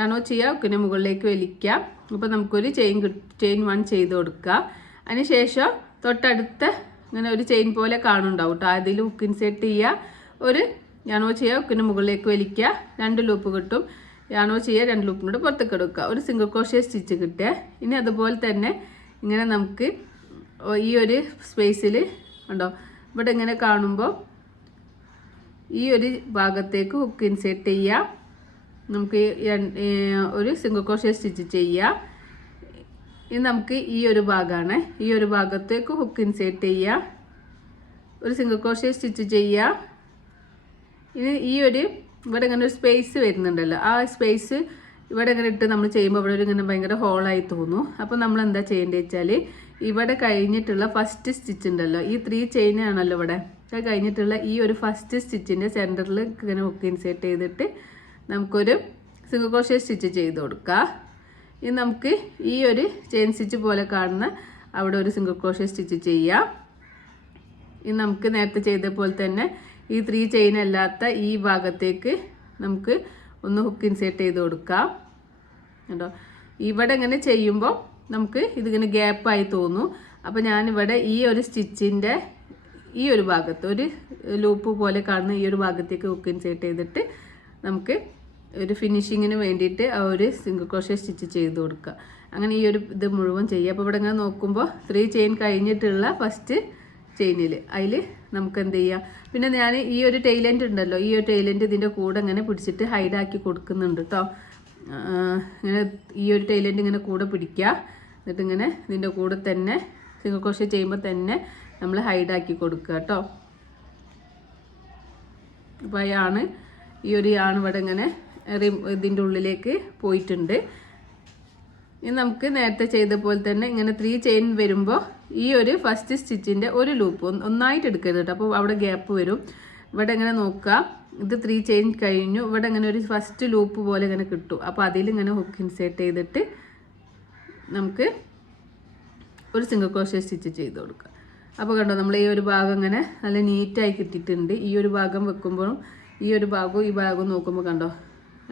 യാണോ ചെയ്യുക, ഹുക്കിനെ മുകളിലേക്ക് വലിക്കുക. അപ്പോൾ നമുക്കൊരു ചെയിൻ 1 ചെയ്ത് കൊടുക്കുക. അതിന് ശേഷം തൊട്ടടുത്ത ഇങ്ങനെ ഒരു ചെയിൻ പോലെ കാണുന്നുണ്ടാവും കേട്ടോ. അതിൽ ഹുക്ക് ഇൻസേർട്ട് ചെയ്യുക, ഒരു യാണോ ചെയ്യുക, ഹുക്കിന് മുകളിലേക്ക് വലിക്കുക, 2 ലൂപ്പ് കിട്ടും. യാണോ ചെയ്യുക, 2 ലൂപ്പിനോട് പുറത്തേക്ക് എടുക്കുക, ഒരു സിംഗിൾ ക്രോഷ്യ സ്റ്റിച്ച് കിട്ടുക. ഇനി അതുപോലെ തന്നെ ഇങ്ങനെ നമുക്ക് ഈ ഒരു സ്പേസിൽ ഉണ്ടോ ഇവിടെ ഇങ്ങനെ കാണുമ്പോൾ ഈ ഒരു ഭാഗത്തേക്ക് ഹുക്ക് ഇൻസേർട്ട് ചെയ്യുക. നമുക്ക് ഒരു സിംഗിൾ ക്രോഷ്യ സ്റ്റിച്ച് ചെയ്യുക. ഇനി നമുക്ക് ഈ ഒരു ഭാഗമാണ്, ഈ ഒരു ഭാഗത്തേക്ക് ഹുക്ക് ഇൻസേർട്ട് ചെയ്യുക, ഒരു സിംഗിൾ ക്രോഷ്യ സ്റ്റിച്ച് ചെയ്യുക. ഇനി ഈ ഒരു ഇവിടെ ഇങ്ങനെ ഒരു സ്പേസ് വരുന്നുണ്ടല്ലോ, ആ സ്പേസ് ഇവിടെ ഇങ്ങനെ ഇട്ട് നമ്മൾ ചെയ്യുമ്പോൾ ഇവിടെ ഒരു ഇങ്ങനെ ഭയങ്കര ഹോളായി തോന്നും. അപ്പോൾ നമ്മൾ എന്താ ചെയ്യേണ്ടത് വെച്ചാൽ ഇവിടെ കഴിഞ്ഞിട്ടുള്ള ഫസ്റ്റ് സ്റ്റിച്ച് ഉണ്ടല്ലോ, ഈ 3 ചെയിനാണല്ലോ ഇവിടെ കഴിഞ്ഞിട്ടുള്ള ഈ ഒരു ഫസ്റ്റ് സ്റ്റിച്ചിൻ്റെ സെൻറ്ററിൽ ഇങ്ങനെ ഹുക്ക് ഇൻസേർട്ട് ചെയ്തിട്ട് നമുക്കൊരു സിംഗിൾ ക്രോഷ്യ സ്റ്റിച്ച് ചെയ്ത് കൊടുക്കുക. ഇനി നമുക്ക് ഈ ഒരു ചെയിൻ സ്റ്റിച്ച് പോലെ കാണുന്ന അവിടെ ഒരു സിംഗിൾ ക്രോഷ്യ സ്റ്റിച്ച് ചെയ്യാം. ഇനി നമുക്ക് നേരത്തെ ചെയ്ത പോലെ തന്നെ ഈ 3 ചെയിൻ അല്ലാത്ത ഈ ഭാഗത്തേക്ക് നമുക്ക് ഒന്ന് ഹുക്ക് ഇൻസേർട്ട് ചെയ്ത് കൊടുക്കാം കേട്ടോ. ഇവിടെ ഇങ്ങനെ ചെയ്യുമ്പോൾ നമുക്ക് ഇതിങ്ങനെ ഗ്യാപ്പായി തോന്നും. അപ്പോൾ ഞാനിവിടെ ഈ ഒരു സ്റ്റിച്ചിൻ്റെ ഈ ഒരു ഭാഗത്ത് ഒരു ലൂപ്പ് പോലെ കാണുന്ന ഈ ഒരു ഭാഗത്തേക്ക് ഹുക്ക് ഇൻസേർട്ട് ചെയ്തിട്ട് നമുക്ക് ഒരു ഫിനിഷിങ്ങിന് വേണ്ടിയിട്ട് ആ ഒരു സിംഗിൾ ക്രോഷ്യ സ്റ്റിച്ച് ചെയ്ത് കൊടുക്കുക. അങ്ങനെ ഈ ഒരു ഇത് മുഴുവൻ ചെയ്യുക. അപ്പോൾ ഇവിടെ ഇങ്ങനെ നോക്കുമ്പോൾ 3 ചെയിൻ കഴിഞ്ഞിട്ടുള്ള ഫസ്റ്റ് ചെയിനിൽ അതിൽ നമുക്ക് എന്ത് ചെയ്യാം. പിന്നെ ഞാൻ ഈ ഒരു ടൈലൻഡ് ഉണ്ടല്ലോ, ഈ ഒരു ടൈലൻഡ് ഇതിൻ്റെ കൂടെ ഇങ്ങനെ പിടിച്ചിട്ട് ഹൈഡാക്കി കൊടുക്കുന്നുണ്ട് കേട്ടോ. ഇങ്ങനെ ഈ ഒരു ടൈലൻഡ് ഇങ്ങനെ കൂടെ പിടിക്കുക. എന്നിട്ട് ഇങ്ങനെ ഇതിൻ്റെ കൂടെ തന്നെ സിംഗിൾ ക്രോഷ്യ ചെയ്യുമ്പോൾ തന്നെ നമ്മൾ ഹൈഡാക്കി കൊടുക്കുക കേട്ടോ. അപ്പോൾ ഈ ഒരു യാണ് ഇവിടെ ഇങ്ങനെ ഇതിൻ്റെ ഉള്ളിലേക്ക് പോയിട്ടുണ്ട്. ഇനി നമുക്ക് നേരത്തെ ചെയ്ത പോലെ തന്നെ ഇങ്ങനെ 3 ചെയിൻ വരുമ്പോൾ ഈ ഒരു ഫസ്റ്റ് സ്റ്റിച്ചിൻ്റെ ഒരു ലൂപ്പ് ഒന്നായിട്ട് എടുക്കരുത് കേട്ടോ. അപ്പോൾ അവിടെ ഗ്യാപ്പ് വരും. ഇവിടെ ഇങ്ങനെ നോക്കുക, ഇത് 3 ചെയിൻ കഴിഞ്ഞു. ഇവിടെ ഇങ്ങനെ ഒരു ഫസ്റ്റ് ലൂപ്പ് പോലെ ഇങ്ങനെ കിട്ടും. അപ്പോൾ അതിലിങ്ങനെ ഹുക്ക് ഇൻസേർട്ട് ചെയ്തിട്ട് നമുക്ക് ഒരു സിംഗിൾ ക്രോഷ്യ സ്റ്റിച്ച് ചെയ്ത് കൊടുക്കുക. അപ്പോൾ കണ്ടോ, നമ്മൾ ഈ ഒരു ഭാഗം ഇങ്ങനെ നല്ല നീറ്റായി കിട്ടിയിട്ടുണ്ട്. ഈ ഒരു ഭാഗം വെക്കുമ്പോഴും ഈ ഒരു ഭാഗവും ഈ ഭാഗവും നോക്കുമ്പോൾ കണ്ടോ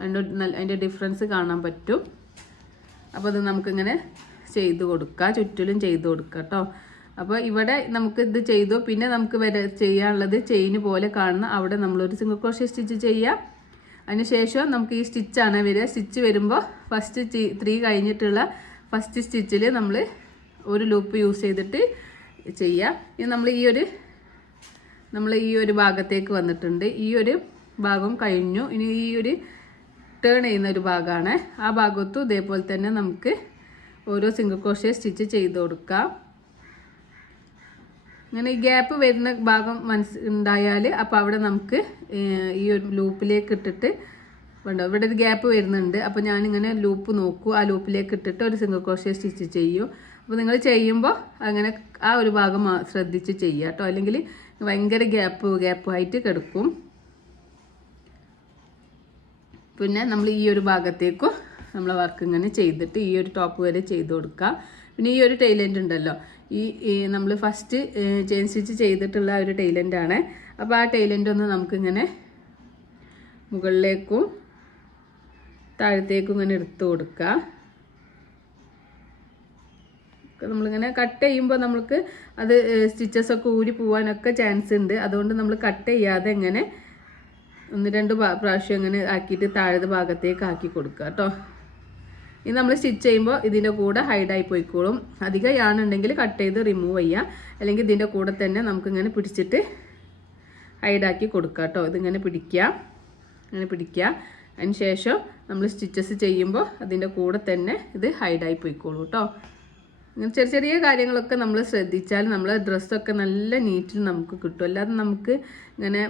അതിൻ്റെ ഡിഫറൻസ് കാണാൻ പറ്റും. അപ്പോൾ അത് നമുക്കിങ്ങനെ ചെയ്ത് കൊടുക്കുക, ചുറ്റിലും ചെയ്ത് കൊടുക്കുക കേട്ടോ. അപ്പോൾ ഇവിടെ നമുക്ക് ഇത് ചെയ്തു. പിന്നെ നമുക്ക് ചെയ്യാനുള്ളത് ചെയിന് പോലെ കാണുന്ന അവിടെ നമ്മളൊരു സിംഗിൾ ക്രോഷ്യ സ്റ്റിച്ച് ചെയ്യാം. അതിനുശേഷം നമുക്ക് ഈ സ്റ്റിച്ചാണ് വരിക. സ്റ്റിച്ച് വരുമ്പോൾ ഫസ്റ്റ് 3 കഴിഞ്ഞിട്ടുള്ള ഫസ്റ്റ് സ്റ്റിച്ചിൽ നമ്മൾ ഒരു ലൂപ്പ് യൂസ് ചെയ്തിട്ട് ചെയ്യാം. ഇനി നമ്മൾ ഈ ഒരു ഭാഗത്തേക്ക് വന്നിട്ടുണ്ട്. ഈ ഒരു ഭാഗം കഴിഞ്ഞു. ഇനി ഈ ഒരു ടേൺ ചെയ്യുന്ന ഒരു ഭാഗമാണ്. ആ ഭാഗത്തും ഇതേപോലെ തന്നെ നമുക്ക് ഓരോ സിംഗിൾ ക്രോഷ്യ സ്റ്റിച്ച് ചെയ്ത് കൊടുക്കാം. ഇങ്ങനെ ഈ ഗ്യാപ്പ് വരുന്ന ഭാഗം ഉണ്ടായാൽ അപ്പോൾ അവിടെ നമുക്ക് ഈ ഒരു ലൂപ്പിലേക്ക് ഇട്ടിട്ട് വേണ്ട, ഇവിടെ ഒരു ഗ്യാപ്പ് വരുന്നുണ്ട്. അപ്പോൾ ഞാനിങ്ങനെ ലൂപ്പ് നോക്കൂ, ആ ലൂപ്പിലേക്ക് ഇട്ടിട്ട് ഒരു സിംഗിൾ ക്രോഷ്യ സ്റ്റിച്ച് ചെയ്യും. അപ്പോൾ നിങ്ങൾ ചെയ്യുമ്പോൾ അങ്ങനെ ആ ഒരു ഭാഗം ശ്രദ്ധിച്ച് ചെയ്യുക കേട്ടോ, അല്ലെങ്കിൽ ഭയങ്കര ഗ്യാപ്പായിട്ട് കിടക്കും. പിന്നെ നമ്മൾ ഈ ഒരു ഭാഗത്തേക്കും നമ്മൾ വർക്ക് ഇങ്ങനെ ചെയ്തിട്ട് ഈ ഒരു ടോപ്പ് വരെ ചെയ്ത് കൊടുക്കുക. പിന്നെ ഈ ഒരു ടൈലൻഡ് ഉണ്ടല്ലോ, ഈ നമ്മൾ ഫസ്റ്റ് ചെയിൻ സ്റ്റിച്ച് ചെയ്തിട്ടുള്ള ഒരു ടൈലൻഡാണ്. അപ്പോൾ ആ ടൈലൻഡ് ഒന്ന് നമുക്കിങ്ങനെ മുകളിലേക്കും താഴത്തേക്കും ഇങ്ങനെ എടുത്തു കൊടുക്കുക. നമ്മളിങ്ങനെ കട്ട് ചെയ്യുമ്പോൾ നമുക്ക് അത് സ്റ്റിച്ചസൊക്കെ ഊരി പോകാനൊക്കെ ചാൻസ് ഉണ്ട്. അതുകൊണ്ട് നമ്മൾ കട്ട് ചെയ്യാതെ ഇങ്ങനെ 1-2 പ്രാവശ്യം ഇങ്ങനെ ആക്കിയിട്ട് താഴത്തെ ഭാഗത്തേക്ക് ആക്കി കൊടുക്കുക കേട്ടോ. ഇത് നമ്മൾ സ്റ്റിച്ച് ചെയ്യുമ്പോൾ ഇതിൻ്റെ കൂടെ ഹൈഡായി പോയിക്കോളും. അധികം യാണുണ്ടെങ്കിൽ കട്ട് ചെയ്ത് റിമൂവ് ചെയ്യുക, അല്ലെങ്കിൽ ഇതിൻ്റെ കൂടെ തന്നെ നമുക്കിങ്ങനെ പിടിച്ചിട്ട് ഹൈഡാക്കി കൊടുക്കുക കേട്ടോ. ഇതിങ്ങനെ പിടിക്കുക, അങ്ങനെ പിടിക്കുക. അതിന് ശേഷം നമ്മൾ സ്റ്റിച്ചസ് ചെയ്യുമ്പോൾ അതിൻ്റെ കൂടെ തന്നെ ഇത് ഹൈഡായി പോയിക്കോളൂ കേട്ടോ. ഇങ്ങനെ ചെറിയ കാര്യങ്ങളൊക്കെ നമ്മൾ ശ്രദ്ധിച്ചാൽ നമ്മളെ ഡ്രസ്സൊക്കെ നല്ല നീറ്റിൽ നമുക്ക് കിട്ടും. അല്ലാതെ നമുക്ക് ഇങ്ങനെ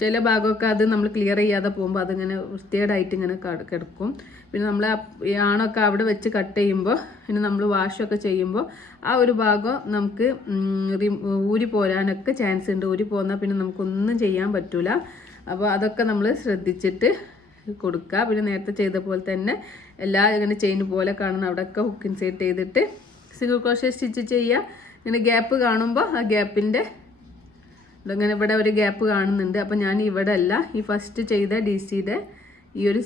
ചില ഭാഗമൊക്കെ അത് നമ്മൾ ക്ലിയർ ചെയ്യാതെ പോകുമ്പോൾ അതിങ്ങനെ വൃത്തികേടായിട്ട് ഇങ്ങനെ കിടക്കും. പിന്നെ നമ്മൾ ആണൊക്കെ അവിടെ വെച്ച് കട്ട് ചെയ്യുമ്പോൾ പിന്നെ നമ്മൾ വാഷൊക്കെ ചെയ്യുമ്പോൾ ആ ഒരു ഭാഗം നമുക്ക് ഊരി പോരാനൊക്കെ ചാൻസ് ഉണ്ട്. ഊരി പോന്നാൽ പിന്നെ നമുക്കൊന്നും ചെയ്യാൻ പറ്റില്ല. അപ്പോൾ അതൊക്കെ നമ്മൾ ശ്രദ്ധിച്ചിട്ട് കൊടുക്കുക. പിന്നെ നേരത്തെ ചെയ്ത പോലെ തന്നെ എല്ലാ ഇങ്ങനെ ചെയിൻ പോലെ കാണുന്ന അവിടെയൊക്കെ ഹുക്ക് ഇൻസേർട്ട് ചെയ്തിട്ട് സിംഗിൾ ക്രോഷ്യ സ്റ്റിച്ച് ചെയ്യുക. ഇങ്ങനെ ഗ്യാപ്പ് കാണുമ്പോൾ ആ ഗ്യാപ്പിൻ്റെ ഇങ്ങനെ ഇവിടെ ഒരു ഗ്യാപ്പ് കാണുന്നുണ്ട്. അപ്പോൾ ഞാൻ ഇവിടെ അല്ല, ഈ ഫസ്റ്റ് ചെയ്ത DCയുടെ ഈ ഒരു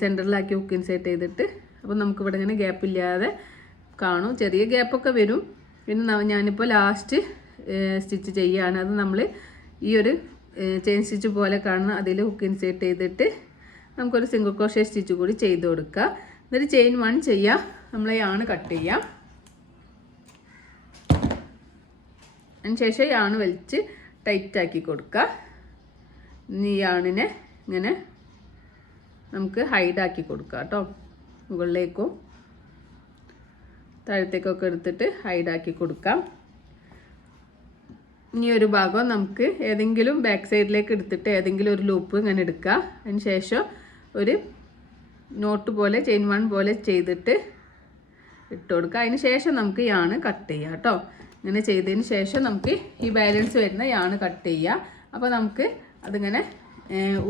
സെൻറ്ററിലാക്കി ഹുക്ക് ഇൻസേർട്ട് ചെയ്തിട്ട് അപ്പോൾ നമുക്കിവിടെ ഇങ്ങനെ ഗ്യാപ്പില്ലാതെ കാണും. ചെറിയ ഗ്യാപ്പൊക്കെ വരും. പിന്നെ ഞാനിപ്പോൾ ലാസ്റ്റ് സ്റ്റിച്ച് ചെയ്യുകയാണ്. അത് നമ്മൾ ഈ ഒരു ചെയിൻ സ്റ്റിച്ച് പോലെ കാണുന്ന അതിൽ ഹുക്ക് ഇൻസേർട്ട് ചെയ്തിട്ട് നമുക്കൊരു സിംഗിൾ ക്രോഷ്യ സ്റ്റിച്ച് കൂടി ചെയ്ത് കൊടുക്കുക. എന്നിട്ട് ചെയിൻ 1 ചെയ്യുക, നമ്മൾ യാണ് കട്ട് ചെയ്യാം. അതിനുശേഷം യാണ് വലിച്ച് ടൈറ്റാക്കി കൊടുക്കുക. ഇനി യാണിനെ ഇങ്ങനെ നമുക്ക് ഹൈഡാക്കി കൊടുക്കുക കേട്ടോ. മുകളിലേക്കും താഴത്തേക്കൊക്കെ എടുത്തിട്ട് ഹൈഡാക്കി കൊടുക്കാം. ഇനി ഒരു ഭാഗം നമുക്ക് ഏതെങ്കിലും ബാക്ക് സൈഡിലേക്ക് എടുത്തിട്ട് ഏതെങ്കിലും ഒരു ലൂപ്പ് ഇങ്ങനെ എടുക്കുക. അതിന് ശേഷം ഒരു നോട്ട് പോലെ ചെയിൻ 1 പോലെ ചെയ്തിട്ട് ഇട്ട് കൊടുക്കുക. അതിന് ശേഷം നമുക്ക് യാണ് കട്ട് ചെയ്യാം കേട്ടോ. ഇങ്ങനെ ചെയ്തതിന് ശേഷം നമുക്ക് ഈ ബാലൻസ് വരുന്ന യാണ് കട്ട് ചെയ്യുക. അപ്പോൾ നമുക്ക് അതിങ്ങനെ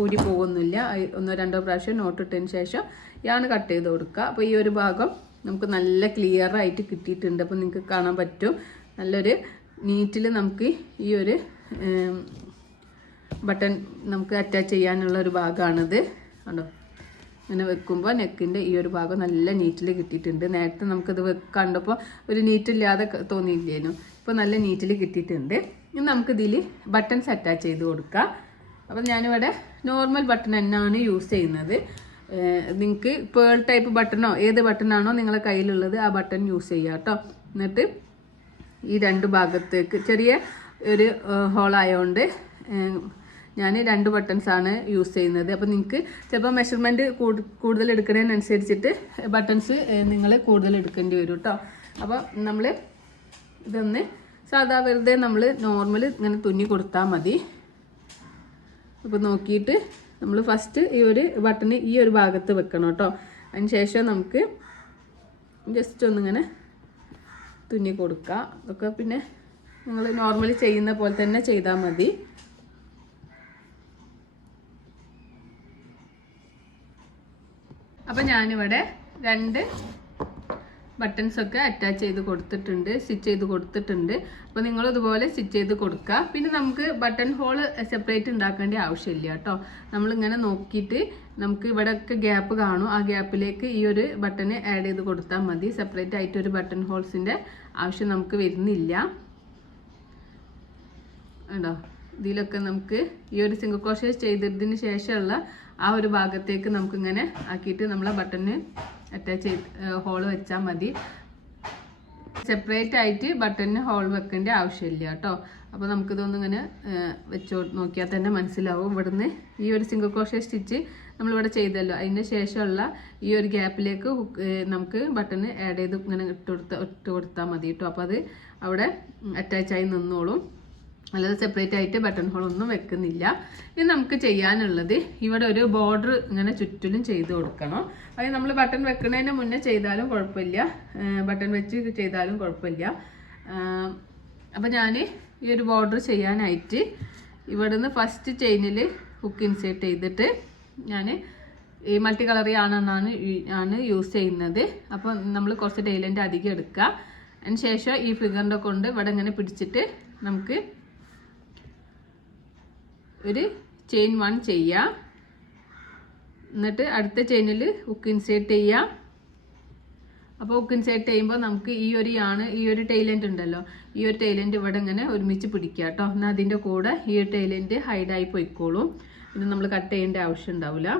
ഊരി പോകുന്നില്ല. 1-2 പ്രാവശ്യം നോട്ട് ഇട്ടതിന് ശേഷം യാണ് കട്ട് ചെയ്ത് കൊടുക്കുക. അപ്പോൾ ഈ ഒരു ഭാഗം നമുക്ക് നല്ല ക്ലിയർ ആയിട്ട് കിട്ടിയിട്ടുണ്ട്. അപ്പോൾ നിങ്ങൾക്ക് കാണാൻ പറ്റും നല്ലൊരു നീറ്റിൽ നമുക്ക് ഈ ഒരു ബട്ടൺ നമുക്ക് അറ്റാച്ച് ചെയ്യാനുള്ള ഒരു ഭാഗമാണിത് കണ്ടോ. ഇങ്ങനെ വെക്കുമ്പോൾ നെക്കിൻ്റെ ഈ ഒരു ഭാഗം നല്ല നീറ്റിൽ കിട്ടിയിട്ടുണ്ട്. നേരത്തെ നമുക്കത് കണ്ടപ്പോൾ ഒരു നീറ്റില്ലാതെ തോന്നിയില്ലേനു, ഇപ്പോൾ നല്ല നീറ്റിൽ കിട്ടിയിട്ടുണ്ട്. ഇനി നമുക്കിതിൽ ബട്ടൺസ് അറ്റാച്ച് ചെയ്ത് കൊടുക്കാം. അപ്പം ഞാനിവിടെ നോർമൽ ബട്ടൺ തന്നെയാണ് യൂസ് ചെയ്യുന്നത്. നിങ്ങൾക്ക് പേൾ ടൈപ്പ് ബട്ടണോ ഏത് ബട്ടണാണോ നിങ്ങളുടെ കയ്യിലുള്ളത് ആ ബട്ടൺ യൂസ് ചെയ്യുക കേട്ടോ. എന്നിട്ട് ഈ രണ്ട് ഭാഗത്തേക്ക് ചെറിയ ഒരു ഹോളായതുകൊണ്ട് ഞാൻ 2 ബട്ടൺസാണ് യൂസ് ചെയ്യുന്നത്. അപ്പോൾ നിങ്ങൾക്ക് ചിലപ്പോൾ മെഷർമെൻറ്റ് കൂടുതൽ എടുക്കുന്നതിനനുസരിച്ചിട്ട് ബട്ടൺസ് നിങ്ങൾ കൂടുതൽ എടുക്കേണ്ടി വരും കേട്ടോ. അപ്പോൾ നമ്മൾ ഇതൊന്ന് സാധാ വെറുതെ നമ്മൾ നോർമൽ ഇങ്ങനെ തുന്നി കൊടുത്താൽ മതി. അപ്പോൾ നോക്കിയിട്ട് നമ്മൾ ഫസ്റ്റ് ഈ ഒരു ബട്ടൺ ഈ ഒരു ഭാഗത്ത് വെക്കണം കേട്ടോ. അതിന് ശേഷം നമുക്ക് ജസ്റ്റ് ഒന്നിങ്ങനെ തുന്നി കൊടുക്കുക. അതൊക്കെ പിന്നെ നിങ്ങൾ നോർമലി ചെയ്യുന്ന പോലെ തന്നെ ചെയ്താൽ മതി. അപ്പോൾ ഞാനിവിടെ 2 ബട്ടൺസൊക്കെ അറ്റാച്ച് ചെയ്ത് കൊടുത്തിട്ടുണ്ട്, സ്റ്റിച്ച് ചെയ്ത് കൊടുത്തിട്ടുണ്ട്. അപ്പോൾ നിങ്ങൾ ഇതുപോലെ സ്റ്റിച്ച് ചെയ്ത് കൊടുക്കുക. പിന്നെ നമുക്ക് ബട്ടൺ ഹോൾ സെപ്പറേറ്റ് ഉണ്ടാക്കേണ്ട ആവശ്യമില്ല കേട്ടോ. നമ്മളിങ്ങനെ നോക്കിയിട്ട് നമുക്ക് ഇവിടെയൊക്കെ ഗ്യാപ്പ് കാണും, ആ ഗ്യാപ്പിലേക്ക് ഈ ഒരു ബട്ടൺ ആഡ് ചെയ്ത് കൊടുത്താൽ മതി. സെപ്പറേറ്റ് ആയിട്ട് ഒരു ബട്ടൺ ഹോൾസിൻ്റെ ആവശ്യം നമുക്ക് വരുന്നില്ല കേട്ടോ. ഇതിലൊക്കെ നമുക്ക് ഈ ഒരു സിംഗിൾ ക്രോഷേ ചെയ്തതിന് ശേഷമുള്ള ആ ഒരു ഭാഗത്തേക്ക് നമുക്കിങ്ങനെ ആക്കിയിട്ട് നമ്മളെ ബട്ടണ് അറ്റാച്ച് ചെയ്ത് ഹോൾ വെച്ചാൽ മതി. സെപ്പറേറ്റ് ആയിട്ട് ബട്ടണിന് ഹോൾ വെക്കേണ്ട ആവശ്യമില്ല കേട്ടോ. അപ്പോൾ നമുക്കിതൊന്നും ഇങ്ങനെ നോക്കിയാൽ തന്നെ മനസ്സിലാവും. ഇവിടുന്ന് ഈ ഒരു സിംഗിൾ ക്രോഷേ സ്റ്റിച്ച് നമ്മളിവിടെ ചെയ്തല്ലോ, അതിൻ്റെ ശേഷമുള്ള ഈ ഒരു ഗ്യാപ്പിലേക്ക് നമുക്ക് ബട്ടണ് ആഡ് ചെയ്ത് ഇങ്ങനെ ഇട്ട് കൊടുത്താൽ മതി കേട്ടോ. അപ്പോൾ അത് അവിടെ അറ്റാച്ചായി നിന്നോളും. അല്ലാതെ സെപ്പറേറ്റ് ആയിട്ട് ബട്ടൺ ഹോൾ ഒന്നും വെക്കുന്നില്ല. ഇനി നമുക്ക് ചെയ്യാനുള്ളത് ഇവിടെ ഒരു ബോർഡർ ഇങ്ങനെ ചുറ്റിലും ചെയ്ത് കൊടുക്കണം. അത് നമ്മൾ ബട്ടൺ വെക്കുന്നതിന് മുന്നേ ചെയ്താലും കുഴപ്പമില്ല, ബട്ടൺ വെച്ച് ചെയ്താലും കുഴപ്പമില്ല. അപ്പോൾ ഞാൻ ഈ ഒരു ബോർഡർ ചെയ്യാനായിട്ട് ഇവിടുന്ന് ഫസ്റ്റ് ചെയിനിൽ ഹുക്ക് ഇൻസേർട്ട് ചെയ്തിട്ട് ഞാൻ ഈ മൾട്ടി കളറി ആണ് യൂസ് ചെയ്യുന്നത്. അപ്പോൾ നമ്മൾ കുറച്ച് ടൈലൻ്റ് അധികം എടുക്കുക. അതിന് ശേഷം ഈ ഫിഗറിൻ്റെ കൊണ്ട് ഇവിടെ ഇങ്ങനെ പിടിച്ചിട്ട് നമുക്ക് ഒരു ചെയിൻ 1 ചെയ്യുക. എന്നിട്ട് അടുത്ത ചെയിനിൽ ഹുക്ക് ഇൻസേർട്ട് ചെയ്യുക. അപ്പോൾ ഹുക്ക് ഇൻസേർട്ട് ചെയ്യുമ്പോൾ നമുക്ക് ഈ ഒരു ടൈലൻ്റ് ഉണ്ടല്ലോ, ഈ ഒരു ടൈലൻ്റ് ഇവിടെ ഇങ്ങനെ ഒരുമിച്ച് പിടിക്കുക കേട്ടോ. എന്നാൽ അതിൻ്റെ കൂടെ ഈ ഒരു ടൈലൻ്റ് ഹൈഡായി പോയിക്കോളും. പിന്നെ നമ്മൾ കട്ട് ചെയ്യേണ്ട ആവശ്യം ഉണ്ടാവില്ല.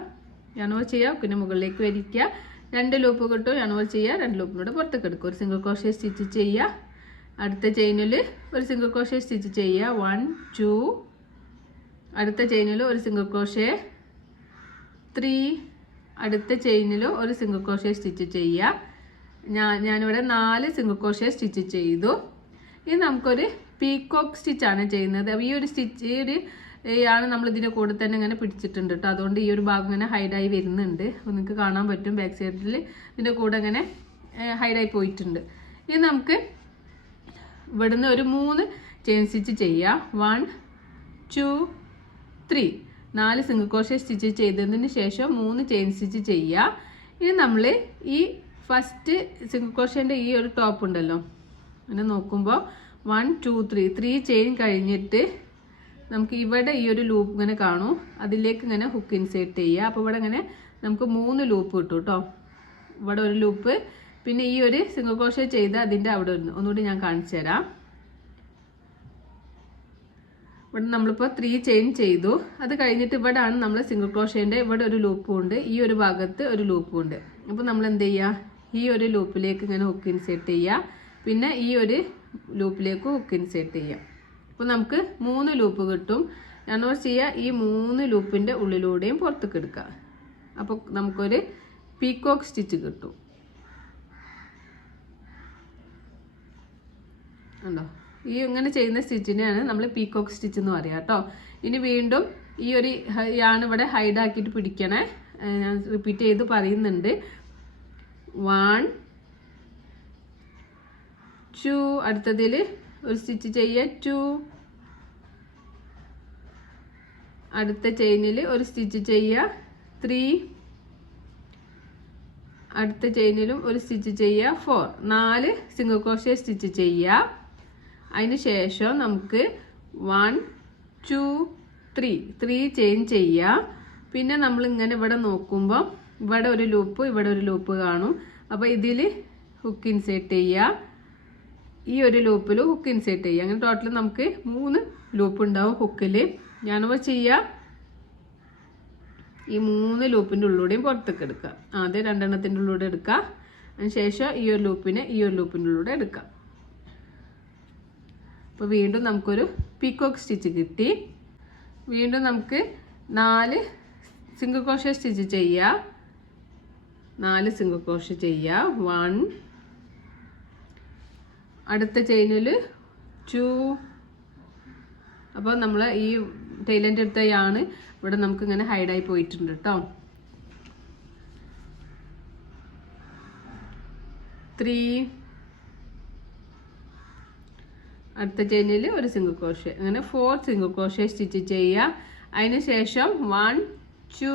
യാണോ ചെയ്യുക, പിന്നെ മുകളിലേക്ക് വരിക്കുക, 2 ലൂപ്പ് കിട്ടും. യാണോ ചെയ്യുക, 2 ലൂപ്പിലൂടെ പുറത്തേക്ക് എടുക്കുക. ഒരു സിംഗിൾ ക്രോഷേ സ്റ്റിച്ച് ചെയ്യുക. അടുത്ത ചെയിനിൽ ഒരു സിംഗിൾ ക്രോഷേ സ്റ്റിച്ച് ചെയ്യുക. 1 2. അടുത്ത ചെയിനിൽ ഒരു സിംഗിൾ ക്രോഷേ 3. അടുത്ത ചെയിനിൽ ഒരു സിംഗിൾ ക്രോഷേ സ്റ്റിച്ച് ചെയ്യുക. ഞാനിവിടെ 4 സിംഗിൾ ക്രോഷേ സ്റ്റിച്ച് ചെയ്തു. ഇനി നമുക്കൊരു പീകോക്ക് സ്റ്റിച്ചാണ് ചെയ്യുന്നത്. അപ്പോൾ ഈ ഒരു സ്റ്റിച്ച് ആണ് നമ്മൾ ഇതിൻ്റെ കൂടെ തന്നെ ഇങ്ങനെ പിടിച്ചിട്ടുണ്ട് കേട്ടോ. അതുകൊണ്ട് ഈ ഒരു ഭാഗം ഇങ്ങനെ ഹൈഡായി വരുന്നുണ്ട്. അപ്പോൾ നിങ്ങൾക്ക് കാണാൻ പറ്റും ബാക്ക് സൈഡിൽ ഇതിൻ്റെ കൂടെ ഇങ്ങനെ ഹൈഡായി പോയിട്ടുണ്ട്. ഇനി നമുക്ക് ഇവിടുന്ന് ഒരു 3 ചെയിൻ സ്റ്റിച്ച് ചെയ്യാം. 1 2 3. 4 സിംഗിൾ ക്രോഷേ സ്റ്റിച്ച് ചെയ്തതിന് ശേഷം 3 ചെയിൻ സ്റ്റിച്ച് ചെയ്യുക. ഇനി നമ്മൾ ഈ ഫസ്റ്റ് സിംഗിൾ ക്രോഷേൻ്റെ ഈ ഒരു ടോപ്പ് ഉണ്ടല്ലോ, അങ്ങനെ നോക്കുമ്പോൾ 1 2 3 ചെയിൻ കഴിഞ്ഞിട്ട് നമുക്ക് ഇവിടെ ഈ ഒരു ലൂപ്പ് ഇങ്ങനെ കാണും, അതിലേക്ക് ഇങ്ങനെ ഹുക്ക് ഇൻസേർട്ട് ചെയ്യുക. അപ്പോൾ ഇവിടെ ഇങ്ങനെ നമുക്ക് 3 ലൂപ്പ് കിട്ടും കേട്ടോ. ഇവിടെ ഒരു ലൂപ്പ്, പിന്നെ ഈ ഒരു സിംഗിൾ ക്രോഷേ ചെയ്ത് അതിൻ്റെ അവിടെ ഒന്നുകൂടി ഞാൻ കാണിച്ചു തരാം. ഇവിടെ നമ്മളിപ്പോൾ 3 ചെയിൻ ചെയ്തു. അത് കഴിഞ്ഞിട്ട് ഇവിടെയാണ് നമ്മൾ സിംഗിൾ ക്രോഷേൻ്റെ ഇവിടെ ഒരു ലൂപ്പും ഉണ്ട്, ഈ ഒരു ഭാഗത്ത് ഒരു ലൂപ്പും ഉണ്ട്. അപ്പോൾ നമ്മൾ എന്ത് ചെയ്യുക, ഈ ഒരു ലൂപ്പിലേക്ക് ഇങ്ങനെ ഹുക്ക് ഇൻസേർട്ട് ചെയ്യുക, പിന്നെ ഈ ഒരു ലൂപ്പിലേക്ക് ഹുക്ക് ഇൻസേർട്ട് ചെയ്യുക. അപ്പോൾ നമുക്ക് 3 ലൂപ്പ് കിട്ടും. ഞാനോ ചെയ്യുക, ഈ 3 ലൂപ്പിൻ്റെ ഉള്ളിലൂടെയും പുറത്തേക്ക് എടുക്കുക. അപ്പോൾ നമുക്കൊരു പീകോക്ക് സ്റ്റിച്ച് കിട്ടും. ഉണ്ടോ, ഈ ഇങ്ങനെ ചെയ്യുന്ന സ്റ്റിച്ചിനെയാണ് നമ്മൾ പീകോക്ക് സ്റ്റിച്ച് എന്ന് പറയുക കേട്ടോ. ഇനി വീണ്ടും ഈ ഒരു യാണ് ഇവിടെ ഹൈഡാക്കിയിട്ട് പിടിക്കണേ. ഞാൻ റിപ്പീറ്റ് ചെയ്ത് പറയുന്നുണ്ട്. 1 2. അടുത്തതിൽ ഒരു സ്റ്റിച്ച് ചെയ്യുക. 2. അടുത്ത ചെയിനിൽ ഒരു സ്റ്റിച്ച് ചെയ്യുക. 3. അടുത്ത ചെയിനിലും ഒരു സ്റ്റിച്ച് ചെയ്യുക. 4. 4 സിംഗിൾ ക്രോഷേ സ്റ്റിച്ച് ചെയ്യുക. അതിന് ശേഷം നമുക്ക് 1 2 3 ചെയിൻ ചെയ്യുക. പിന്നെ നമ്മളിങ്ങനെ ഇവിടെ നോക്കുമ്പോൾ ഇവിടെ ഒരു ലൂപ്പ്, ഇവിടെ ഒരു ലൂപ്പ് കാണും. അപ്പോൾ ഇതിൽ ഹുക്ക് ഇൻസേർട്ട് ചെയ്യുക, ഈ ഒരു ലൂപ്പിൽ ഹുക്ക് ഇൻസേർട്ട് ചെയ്യുക. അങ്ങനെ ടോട്ടൽ നമുക്ക് 3 ലൂപ്പ് ഉണ്ടാവും ഹുക്കിൽ. ഞാനപ്പോൾ ചെയ്യുക, ഈ 3 ലൂപ്പിൻ്റെ ഉള്ളിലൂടെയും പുറത്തേക്ക് എടുക്കുക. ആദ്യം 2 എണ്ണത്തിൻ്റെ ഉള്ളിലൂടെ എടുക്കുക, അതിന് ശേഷം ഈ ഒരു ലൂപ്പിൻ്റെ ഉള്ളിലൂടെ എടുക്കുക. അപ്പോൾ വീണ്ടും നമുക്കൊരു പീക്കോക്ക് സ്റ്റിച്ച് കിട്ടി. വീണ്ടും നമുക്ക് 4 സിംഗിൾ ക്രോഷേ സ്റ്റിച്ച് ചെയ്യാം. 4 സിംഗിൾ ക്രോഷേ ചെയ്യാം. 1, അടുത്ത ചെയിനിൽ 2. അപ്പോൾ നമ്മൾ ഈ ടൈലൻ്റെ അടുത്ത യാണ് ഇവിടെ നമുക്ക് ഇങ്ങനെ ഹൈഡായി പോയിട്ടുണ്ട് കേട്ടോ. 3, അടുത്ത ചെയിനിൽ ഒരു സിംഗിൾ ക്രോഷേ, അങ്ങനെ 4 സിംഗിൾ ക്രോഷേ സ്റ്റിച്ച് ചെയ്യുക. അതിന് ശേഷം 1, 2,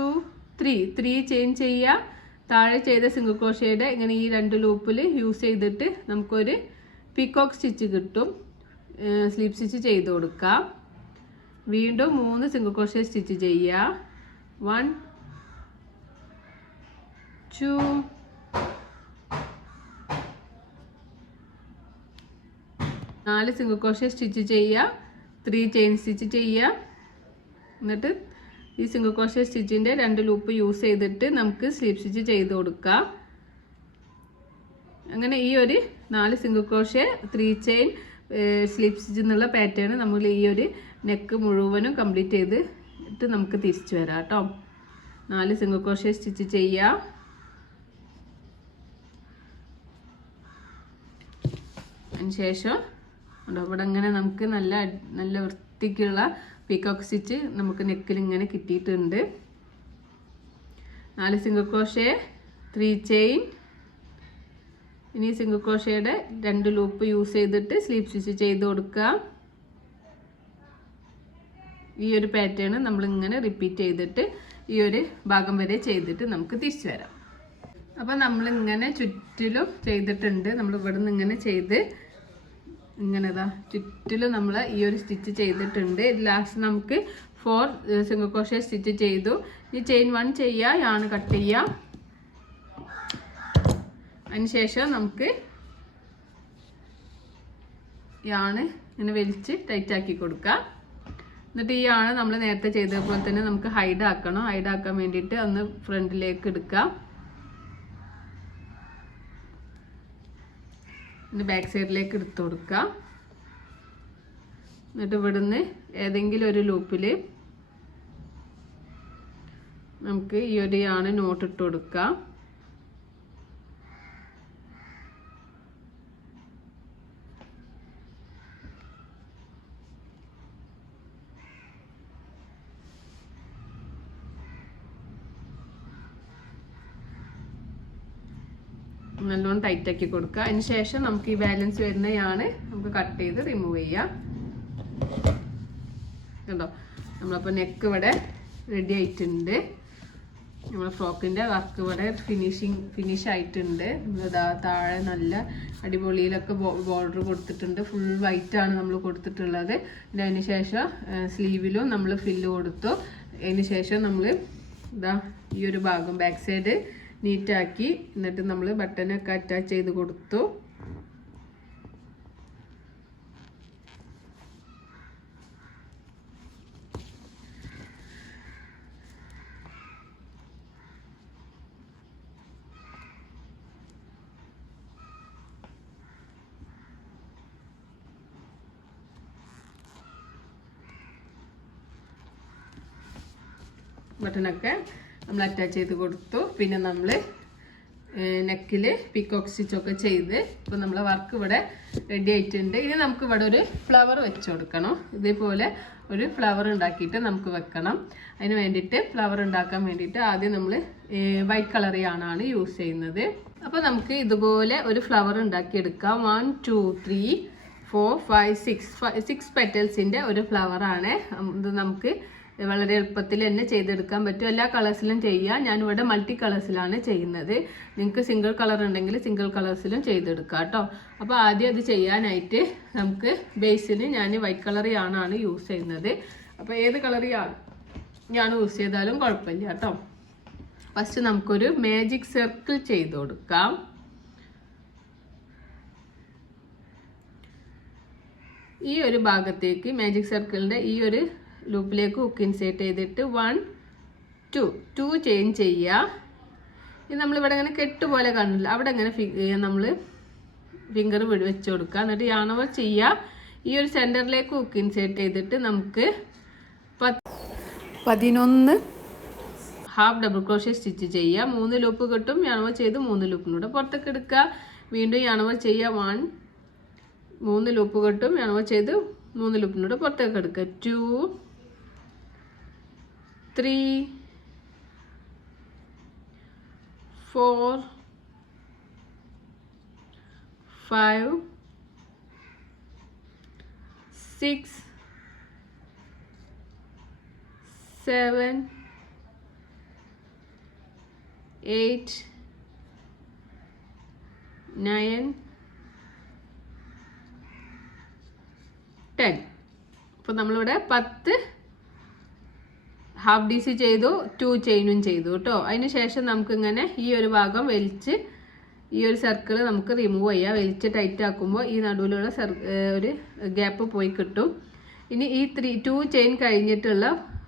3 ചെയിൻ ചെയ്യുക. താഴെ ചെയ്ത സിംഗിൾ ക്രോഷേയുടെ ഇങ്ങനെ ഈ 2 ലൂപ്പിൽ യൂസ് ചെയ്തിട്ട് നമുക്കൊരു പീക്കോക്ക് സ്റ്റിച്ച് കിട്ടും. സ്ലീപ്പ് സ്റ്റിച്ച് ചെയ്ത് കൊടുക്കാം. വീണ്ടും 3 സിംഗിൾ ക്രോഷേ സ്റ്റിച്ച് ചെയ്യുക. 1, 2, 4 സിംഗിൾ ക്രോഷേ സ്റ്റിച്ച് ചെയ്യുക. 3 ചെയിൻ സ്റ്റിച്ച് ചെയ്യുക. എന്നിട്ട് ഈ സിംഗിൾ ക്രോഷേ സ്റ്റിച്ചിൻ്റെ 2 ലൂപ്പ് യൂസ് ചെയ്തിട്ട് നമുക്ക് സ്ലീപ്പ് സ്റ്റിച്ച് ചെയ്ത് കൊടുക്കാം. അങ്ങനെ ഈ ഒരു 4 single crochet 3 chain sleep stitch എന്നുള്ള പാറ്റേൺ നമ്മൾ ഈ ഒരു നെക്ക് മുഴുവനും കംപ്ലീറ്റ് ചെയ്തിട്ട് നമുക്ക് തിരിച്ചു വരാം കേട്ടോ. 4 സിംഗിൾ ക്രോഷേ സ്റ്റിച്ച് ചെയ്യുക. അതിനുശേഷം ഇവിടെ ഇങ്ങനെ നമുക്ക് നല്ല വൃത്തിക്കുള്ള പീക്കോക്ക് സ്റ്റിച്ച് നമുക്ക് നെക്കിൽ ഇങ്ങനെ കിട്ടിയിട്ടുണ്ട്. 4 സിംഗിൾ ക്രോഷേ 3 ചെയിൻ. ഇനി സിംഗിൾ ക്രോഷേയുടെ 2 ലൂപ്പ് യൂസ് ചെയ്തിട്ട് സ്ലീപ്പ് സ്റ്റിച്ച് ചെയ്ത് കൊടുക്കുക. ഈ ഒരു പാറ്റേൺ നമ്മളിങ്ങനെ റിപ്പീറ്റ് ചെയ്തിട്ട് ഈ ഒരു ഭാഗം വരെ ചെയ്തിട്ട് നമുക്ക് തിരിച്ചു വരാം. അപ്പോൾ നമ്മളിങ്ങനെ ചുറ്റിലും ചെയ്തിട്ടുണ്ട്. നമ്മൾ ഇവിടെ നിന്ന് ഇങ്ങനെ ചെയ്ത് ഇങ്ങനെ ചുറ്റിലും നമ്മൾ ഈ ഒരു സ്റ്റിച്ച് ചെയ്തിട്ടുണ്ട്. ലാസ്റ്റ് നമുക്ക് 4 സിംഗിൾ ക്രോഷേ സ്റ്റിച്ച് ചെയ്തു. ഈ ചെയിൻ 1 ചെയ്യുക, യാണ് കട്ട് ചെയ്യുക. അതിനുശേഷം നമുക്ക് യാണ് ഇങ്ങനെ വലിച്ച് ടൈറ്റാക്കി കൊടുക്കുക. എന്നിട്ട് ഈ യാണ് നമ്മൾ നേരത്തെ ചെയ്തതുപോലെ തന്നെ നമുക്ക് ഹൈഡ് ആക്കണം. ഹൈഡ് ആക്കാൻ വേണ്ടിയിട്ട് ഒന്ന് ഫ്രണ്ടിലേക്ക് എടുക്കാം. ബാക്ക് സൈഡിലേക്ക് എടുത്തു കൊടുക്കുക. എന്നിട്ട് ഇവിടുന്ന് ഏതെങ്കിലും ഒരു ലൂപ്പിൽ നമുക്ക് ഈ ഒരു യാണ് നോട്ട് ഇട്ട് കൊടുക്കാം. നല്ലോണം ടൈറ്റാക്കി കൊടുക്കുക. അതിന് ശേഷം നമുക്ക് ഈ ബാലൻസ് വരുന്നതാണ് നമുക്ക് കട്ട് ചെയ്ത് റിമൂവ് ചെയ്യാം. കണ്ടോ, നമ്മളപ്പോൾ നെക്ക് ഇവിടെ റെഡി ആയിട്ടുണ്ട്. നമ്മളെ ഫ്രോക്കിൻ്റെ വർക്ക് ഇവിടെ ഫിനിഷ് ആയിട്ടുണ്ട്. താഴെ നല്ല അടിപൊളിയിലൊക്കെ ബോർഡർ കൊടുത്തിട്ടുണ്ട്. ഫുൾ വൈറ്റ് ആണ് നമ്മൾ കൊടുത്തിട്ടുള്ളത്. അതിന് ശേഷം സ്ലീവിലും നമ്മൾ ഫില്ല് കൊടുത്തു. അതിന് ശേഷം നമ്മൾ ഈ ഒരു ഭാഗം ബാക്ക് സൈഡ് നീറ്റാക്കി. എന്നിട്ട് നമ്മൾ ബട്ടനൊക്കെ അറ്റാച്ച് ചെയ്ത് കൊടുത്തു. ബട്ടണൊക്കെ നമ്മൾ അറ്റാച്ച് ചെയ്ത് കൊടുത്തു. പിന്നെ നമ്മൾ നെക്കിൽ പീക്കോക്ക് സ്റ്റിച്ചൊക്കെ ചെയ്ത് ഇപ്പോൾ നമ്മളെ വർക്ക് ഇവിടെ റെഡി ആയിട്ടുണ്ട്. ഇനി നമുക്ക് ഇവിടെ ഒരു ഫ്ലവർ വെച്ച് കൊടുക്കണം. ഇതേപോലെ ഒരു ഫ്ലവർ ഉണ്ടാക്കിയിട്ട് നമുക്ക് വെക്കണം. അതിന് വേണ്ടിയിട്ട് ഫ്ലവർ ഉണ്ടാക്കാൻ വേണ്ടിയിട്ട് ആദ്യം നമ്മൾ വൈറ്റ് കളർ യാണ് യൂസ് ചെയ്യുന്നത്. അപ്പോൾ നമുക്ക് ഇതുപോലെ ഒരു ഫ്ലവർ ഉണ്ടാക്കിയെടുക്കാം. 1, 2, 3, 4, 5, 6 പെറ്റൽസിൻ്റെ ഒരു ഫ്ലവറാണ്. ഇത് നമുക്ക് വളരെ എളുപ്പത്തിൽ തന്നെ ചെയ്തെടുക്കാൻ പറ്റും. എല്ലാ കളേഴ്സിലും ചെയ്യാം. ഞാനിവിടെ മൾട്ടി കളേഴ്സിലാണ് ചെയ്യുന്നത്. നിങ്ങൾക്ക് സിംഗിൾ കളർ ഉണ്ടെങ്കിൽ സിംഗിൾ കളേഴ്സിലും ചെയ്തെടുക്കാം കേട്ടോ. അപ്പോൾ ആദ്യം അത് ചെയ്യാനായിട്ട് നമുക്ക് ബേസിന് ഞാൻ വൈറ്റ് കളർ യാണ് യൂസ് ചെയ്യുന്നത്. അപ്പോൾ ഏത് കളർ ഞാൻ യൂസ് ചെയ്താലും കുഴപ്പമില്ല കേട്ടോ. ഫസ്റ്റ് നമുക്കൊരു മാജിക് സർക്കിൾ ചെയ്ത് കൊടുക്കാം. ഈ ഒരു ഭാഗത്തേക്ക് മാജിക് സർക്കിളിൻ്റെ ഈ ഒരു ലൂപ്പിലേക്ക് ഹുക്ക് ഇൻസേർട്ട് ചെയ്തിട്ട് 1, 2 ചെയിൻ ചെയ്യുക. ഇത് നമ്മളിവിടെ ഇങ്ങനെ കെട്ടുപോലെ കാണില്ല, അവിടെ ഇങ്ങനെ നമ്മൾ ഫിംഗർ വെച്ച് കൊടുക്കുക. എന്നിട്ട് യാണോവർ ചെയ്യുക. ഈ ഒരു സെൻറ്ററിലേക്ക് ഹുക്ക് ഇൻസേർട്ട് ചെയ്തിട്ട് നമുക്ക് 11 ഹാഫ് ഡബിൾ ക്രോഷ്യ സ്റ്റിച്ച് ചെയ്യുക. 3 ലൂപ്പ് കിട്ടും. യാണവ ചെയ്ത് 3 ലൂപ്പിനൂടെ പുറത്തേക്ക് എടുക്കുക. വീണ്ടും യാണവ ചെയ്യുക. 1 3 ലൂപ്പ് കിട്ടും. യാണവ ചെയ്ത് 3 ലൂപ്പിനൂടെ പുറത്തേക്ക് എടുക്കുക. 2 3 4 5 6 7 8 9 10. അപ്പോൾ നമ്മളിവിടെ 10 ഹാഫ് DC ചെയ്തു, 2 ചെയിനും ചെയ്തു കേട്ടോ. അതിന് ശേഷം നമുക്കിങ്ങനെ ഈ ഒരു ഭാഗം വലിച്ച് ഈ ഒരു സർക്കിൾ നമുക്ക് റിമൂവ് ചെയ്യാം. വലിച്ച് ടൈറ്റ് ആക്കുമ്പോൾ ഈ നടുവിലുള്ള ഒരു ഗ്യാപ്പ് പോയി കിട്ടും. ഇനി ഈ 2 ചെയിൻ കഴിഞ്ഞിട്ടുള്ള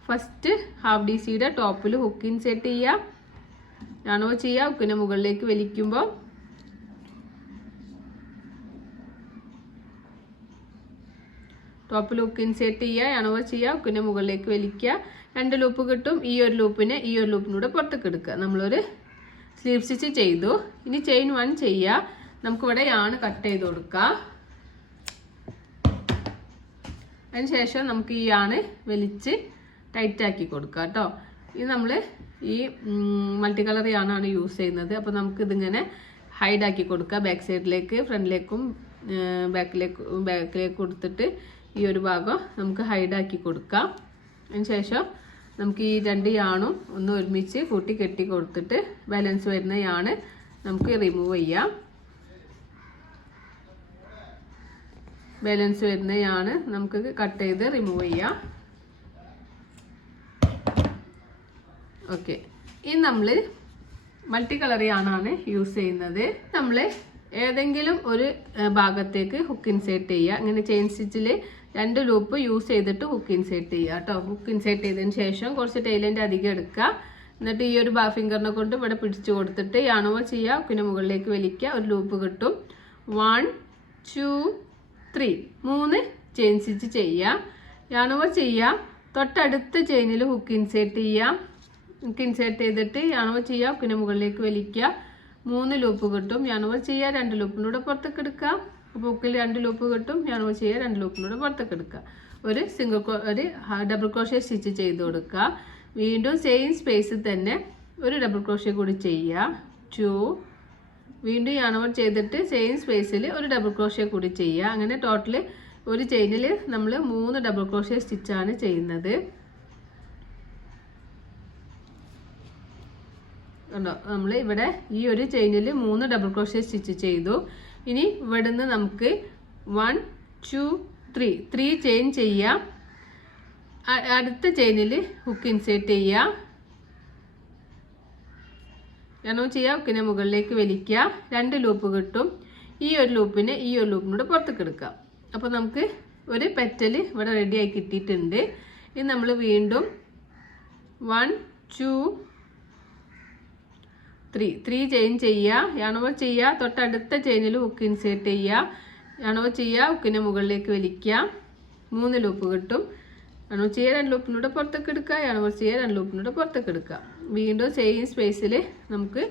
ഫസ്റ്റ് ഹാഫ് DCയുടെ ടോപ്പിൽ ഹുക്ക് ഇൻസേർട്ട് ചെയ്യുക. യാണോ ചെയ്യുക. ഹുക്കിനെ മുകളിലേക്ക് വലിക്കുമ്പോൾ ടോപ്പിൽ ഹുക്ക് ഇൻസേർട്ട് ചെയ്യുക. യാണോ ചെയ്യുക. ഹുക്കിനെ മുകളിലേക്ക് വലിക്കുക. 2 ലൂപ്പ് കിട്ടും. ഈ ഒരു ലൂപ്പിനൂടെ പുറത്തേക്ക് എടുക്കുക. നമ്മളൊരു സ്ലീവ് സ്റ്റിച്ച് ചെയ്തു. ഇനി ചെയിൻ 1 ചെയ്യുക. നമുക്കിവിടെ യാണ് കട്ട് ചെയ്ത് കൊടുക്കാം. അതിനുശേഷം നമുക്ക് ഈ യാണ് വലിച്ച് ടൈറ്റാക്കി കൊടുക്കുക കേട്ടോ. ഇത് നമ്മൾ ഈ മൾട്ടി കളർ യാണാണ് യൂസ് ചെയ്യുന്നത്. അപ്പോൾ നമുക്കിതിങ്ങനെ ഹൈഡാക്കി കൊടുക്കുക. ബാക്ക് സൈഡിലേക്ക് ഫ്രണ്ടിലേക്കും ബാക്കിലേക്ക് കൊടുത്തിട്ട് ഈ ഒരു ഭാഗം നമുക്ക് ഹൈഡാക്കി കൊടുക്കാം. അതിനുശേഷം നമുക്ക് ഈ 2 യാണും ഒന്ന് ഒരുമിച്ച് കൂട്ടി കെട്ടി കൊടുത്തിട്ട് ബാലൻസ് വരുന്ന യാണ് നമുക്ക് റിമൂവ് ചെയ്യാം. ബാലൻസ് വരുന്ന യാണ് നമുക്ക് കട്ട് ചെയ്ത് റിമൂവ് ചെയ്യാം. ഓക്കെ, ഇനി നമ്മൾ മൾട്ടി കളർ യാണാണ് യൂസ് ചെയ്യുന്നത്. നമ്മൾ ഏതെങ്കിലും ഒരു ഭാഗത്തേക്ക് ഹുക്ക് ഇൻസേർട്ട് ചെയ്യുക. അങ്ങനെ ചെയിൻ സ്റ്റിച്ചിൽ 2 ലൂപ്പ് യൂസ് ചെയ്തിട്ട് ഹുക്ക് ഇൻസേർട്ട് ചെയ്യുക കേട്ടോ. ഹുക്ക് ഇൻസേർട്ട് ചെയ്തതിന് ശേഷം കുറച്ച് ടൈലൻ്റ് അധികം എടുക്കുക. എന്നിട്ട് ഈ ഒരു ഫിംഗറിനെ കൊണ്ട് ഇവിടെ പിടിച്ചു കൊടുത്തിട്ട് യാണോവർ ചെയ്യുക. ഹുക്കിന് മുകളിലേക്ക് വലിക്കുക. ഒരു ലൂപ്പ് കിട്ടും. 1 2 3 3 ചെയിൻ സ്റ്റിച്ച് ചെയ്യുക. യാണോവർ ചെയ്യുക. തൊട്ടടുത്ത ചെയിനിൽ ഹുക്ക് ഇൻസേർട്ട് ചെയ്യുക. ഹുക്ക് ഇൻസേർട്ട് ചെയ്തിട്ട് യാണോവർ ചെയ്യുക. ഹുക്കിന് മുകളിലേക്ക് വലിക്കുക. 3 ലൂപ്പ് കിട്ടും. യാണോവർ ചെയ്യുക. 2 ലൂപ്പിനൂടെ പുറത്തേക്ക് എടുക്കുക. അപ്പോൾ ഹുക്കിൽ 2 ലൂപ്പ് കിട്ടും. യാണോവർ ചെയ്യുക. 2 ലൂപ്പിനൂടെ പുറത്തേക്ക് എടുക്കുക. ഒരു ഡബിൾ ക്രോഷ്യ സ്റ്റിച്ച് ചെയ്ത് കൊടുക്കുക. വീണ്ടും സെയിം സ്പേസിൽ തന്നെ ഒരു ഡബിൾ ക്രോഷ്യ കൂടി ചെയ്യുക. 2 വീണ്ടും യാണോവർ ചെയ്തിട്ട് സെയിം സ്പേസിൽ ഒരു ഡബിൾ ക്രോഷ്യ കൂടി ചെയ്യുക. അങ്ങനെ ടോട്ടൽ ഒരു ചെയിനിൽ നമ്മൾ 3 ഡബിൾ ക്രോഷ്യ സ്റ്റിച്ചാണ് ചെയ്യുന്നത്. കണ്ടോ, നമ്മൾ ഇവിടെ ഈ ഒരു ചെയിനിൽ 3 ഡബിൾ ക്രോഷ്യ സ്റ്റിച്ച് ചെയ്തു. ഇനി ഇവിടെ നിന്ന് നമുക്ക് 1 2 3 ചെയിൻ ചെയ്യാം. അടുത്ത ചെയിനിൽ ഹുക്ക് ഇൻസേർട്ട് ചെയ്യുക. യാണോ ചെയ്യുക. ഹുക്കിനെ മുകളിലേക്ക് വലിക്കുക. 2 ലൂപ്പ് കിട്ടും. ഈ ഒരു ലൂപ്പിനൂടെ പുറത്തേക്ക് എടുക്കാം. അപ്പോൾ നമുക്ക് ഒരു പെറ്റൽ ഇവിടെ റെഡിയായി കിട്ടിയിട്ടുണ്ട്. ഇനി നമ്മൾ വീണ്ടും 1 2 3 ചെയിൻ ചെയ്യുക. യാണോവർ ചെയ്യുക. തൊട്ടടുത്ത ചെയിനിൽ ഹുക്ക് ഇൻസേർട്ട് ചെയ്യുക. യാണോവർ ചെയ്യുക. ഹുക്കിനെ മുകളിലേക്ക് വലിക്കുക. 3 ലൂപ്പ് കിട്ടും. യാണോവർ ചെയ്യുക. 2 ലൂപ്പിനൂടെ പുറത്തേക്ക് എടുക്കുക. യാണോവർ ചെയ്യുക. 2 ലൂപ്പിനൂടെ പുറത്തേക്ക് എടുക്കുക. വീണ്ടും സെയിം സ്പേസിൽ നമുക്ക്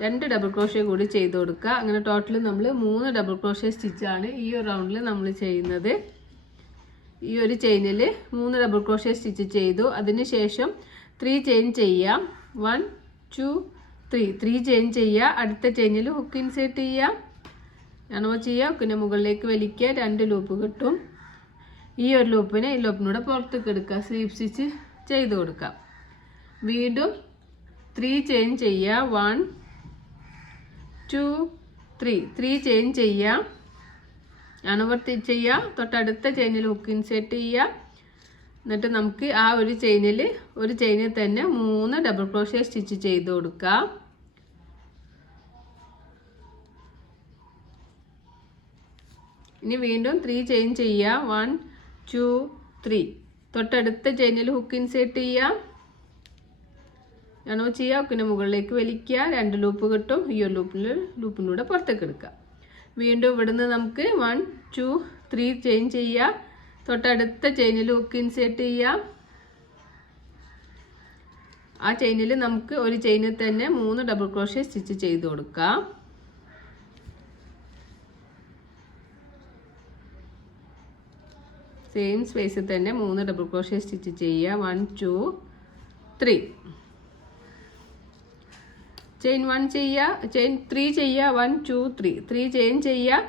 2 ഡബിൾ ക്രോഷ്യ കൂടി ചെയ്ത് കൊടുക്കുക. അങ്ങനെ ടോട്ടൽ നമ്മൾ 3 ഡബിൾ ക്രോഷ്യ സ്റ്റിച്ചാണ് ഈ ഒരു റൗണ്ടിൽ നമ്മൾ ചെയ്യുന്നത്. ഈ ഒരു ചെയിനിൽ 3 ഡബിൾ ക്രോഷ്യ സ്റ്റിച്ച് ചെയ്തു. അതിന് ശേഷം 3 ചെയിൻ ചെയ്യാം. 1 2 3 ചെയിൻ ചെയ്യുക. അടുത്ത ചെയിനിൽ ഹുക്ക് ഇൻസേർട്ട് ചെയ്യുക. യാണോവർ ചെയ്യുക. ഹുക്കിൻ്റെ മുകളിലേക്ക് വലിക്കുക. 2 ലൂപ്പ് കിട്ടും. ഈ ഒരു ലൂപ്പിനൂടെ പുറത്തേക്ക് എടുക്കുക. സ്ലീവ് സ്റ്റിച്ച് ചെയ്ത് കൊടുക്കുക. വീണ്ടും 3 ചെയിൻ ചെയ്യുക. 1 2 3 ചെയിൻ ചെയ്യുക. യാണോവർ ചെയ്യുക. തൊട്ടടുത്ത ചെയിനിൽ ഹുക്ക് ഇൻസേർട്ട് ചെയ്യുക. എന്നിട്ട് നമുക്ക് ആ ഒരു ചെയിനിൽ തന്നെ 3 ഡബിൾ ക്രോഷ്യ സ്റ്റിച്ച് ചെയ്ത് കൊടുക്കുക. ഇനി വീണ്ടും 3 ചെയിൻ ചെയ്യുക. 1 2 3 തൊട്ടടുത്ത ചെയിനിൽ ഹുക്ക് ഇൻസേർട്ട് ചെയ്യുക. യാണോ ചെയ്യുക. ഹുക്കിൻ്റെ മുകളിലേക്ക് വലിക്കുക. 2 ലൂപ്പ് കിട്ടും. ഈ ഒരു ലൂപ്പിനൂടെ പുറത്തേക്ക് എടുക്കുക. വീണ്ടും ഇവിടുന്ന് നമുക്ക് 1 2 3 ചെയിൻ ചെയ്യാം. തൊട്ടടുത്ത ചെയിനിൽ ഹുക്ക് ഇൻസേർട്ട് ചെയ്യാം. ആ ചെയിനിൽ നമുക്ക് ഒരു ചെയിനിൽ തന്നെ 3 ഡബിൾ ക്രോഷ്യ സ്റ്റിച്ച് ചെയ്ത് കൊടുക്കാം. സെയിം സ്പേസിൽ തന്നെ 3 ഡബിൾ ക്രോഷ്യ സ്റ്റിച്ച് ചെയ്യുക. 1 2 3 ചെയിൻ 1 ചെയ്യുക, ചെയിൻ 3 ചെയ്യുക. 1 2 3 ചെയിൻ ചെയ്യുക.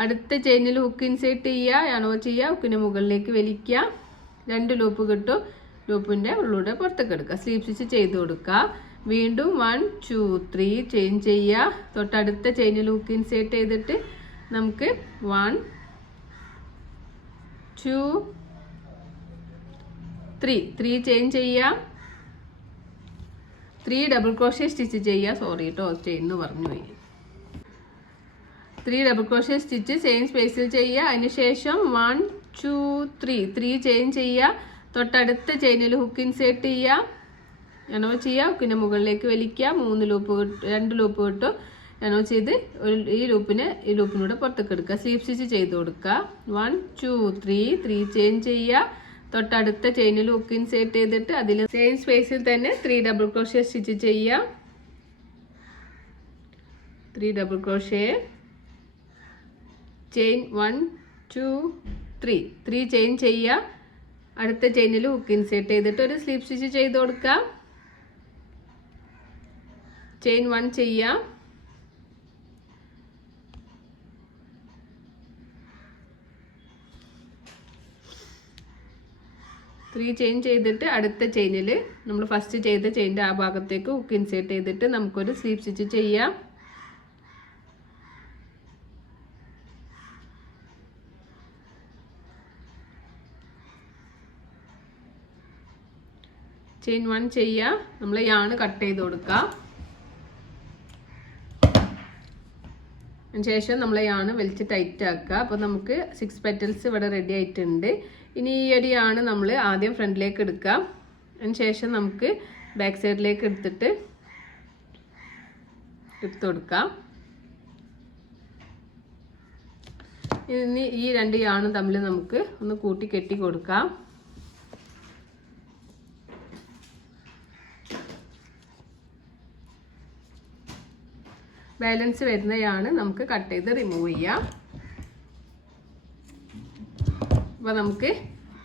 അടുത്ത ചെയിനിൽ ഹുക്ക് ഇൻസേർട്ട് ചെയ്യുക, യാണോ ചെയ്യുക, ഹുക്കിന് മുകളിലേക്ക് വലിക്കുക. 2 ലൂപ്പ് കിട്ടും. ലൂപ്പിൻ്റെ ഉള്ളിലൂടെ പുറത്തേക്ക് എടുക്കുക. സ്ലീപ്പ് സ്റ്റിച്ച് ചെയ്ത് കൊടുക്കുക. വീണ്ടും 1 2 3 ചെയിൻ ചെയ്യുക. തൊട്ടടുത്ത ചെയിനിൽ ഹുക്ക് ഇൻസേർട്ട് ചെയ്തിട്ട് നമുക്ക് 1 2 3 ചെയിൻ ചെയ്യുക. 3 ഡബിൾ ക്രോഷ്യ സ്റ്റിച്ച് ചെയ്യുക. സോറി കേട്ടോ, ചെയിൻ എന്ന് പറഞ്ഞു പോയി. 3 ഡബിൾ ക്രോഷ്യ സ്റ്റിച്ച് സെയിം സ്പേസിൽ ചെയ്യുക. അതിനുശേഷം 1 2 3 ചെയിൻ ചെയ്യുക. തൊട്ടടുത്ത ചെയിനിൽ ഹുക്ക് ഇൻസേർട്ട് ചെയ്യുക, യാണോ ചെയ്യുക, ഹുക്കിൻ്റെ മുകളിലേക്ക് വലിക്കുക. 2 ലൂപ്പ് കിട്ടും. യാണോ ചെയ്ത് ഈ ലൂപ്പിനൂടെ പുറത്തേക്ക് എടുക്കുക. സ്ലീപ്പ് സ്റ്റിച്ച് ചെയ്ത് കൊടുക്കുക. 1 2 3 ചെയിൻ ചെയ്യുക. തൊട്ടടുത്ത ചെയിനിൽ ഹുക്ക് ഇൻസേർട്ട് ചെയ്തിട്ട് അതിൽ സെയിം സ്പേസിൽ തന്നെ 3 ഡബിൾ ക്രോഷ്യ സ്റ്റിച്ച് ചെയ്യുക. 3 ഡബിൾ ക്രോഷ്യ, ചെയിൻ 1 2 3 ചെയിൻ ചെയ്യുക. അടുത്ത ചെയിനിൽ ഹുക്ക് ഇൻസേർട്ട് ചെയ്തിട്ട് ഒരു സ്ലീപ്പ് സ്റ്റിച്ച് ചെയ്ത് കൊടുക്കുക. ചെയിൻ 1 ചെയ്യുക. 3 ചെയിൻ ചെയ്തിട്ട് അടുത്ത ചെയിനിൽ നമ്മൾ ഫസ്റ്റ് ചെയ്ത ചെയിൻ്റെ ആ ഭാഗത്തേക്ക് ഹുക്ക് ഇൻസേർട്ട് ചെയ്തിട്ട് നമുക്കൊരു സ്ലീപ്പ് സ്റ്റിച്ച് ചെയ്യാം. ചെയിൻ 1 ചെയ്യുക. നമ്മൾ യാൺ കട്ട് ചെയ്ത് കൊടുക്കുക. അതിനുശേഷം നമ്മൾ യാൺ വലിച്ച് ടൈറ്റ് ആക്കുക. അപ്പോൾ നമുക്ക് 6 പെറ്റൽസ് ഇവിടെ റെഡി ആയിട്ടുണ്ട്. ഇനി ഈ ഒരു യാണ് നമ്മൾ ആദ്യം ഫ്രണ്ടിലേക്ക് എടുക്കാം. അതിനുശേഷം നമുക്ക് ബാക്ക് സൈഡിലേക്ക് എടുത്ത് കൊടുക്കാം. ഇനി ഈ 2 യാണും തമ്മിൽ നമുക്ക് ഒന്ന് കൂട്ടി കെട്ടി കൊടുക്കാം. ബാലൻസ് വരുന്നതാണ് നമുക്ക് കട്ട് ചെയ്ത് റിമൂവ് ചെയ്യാം. അപ്പോൾ നമുക്ക്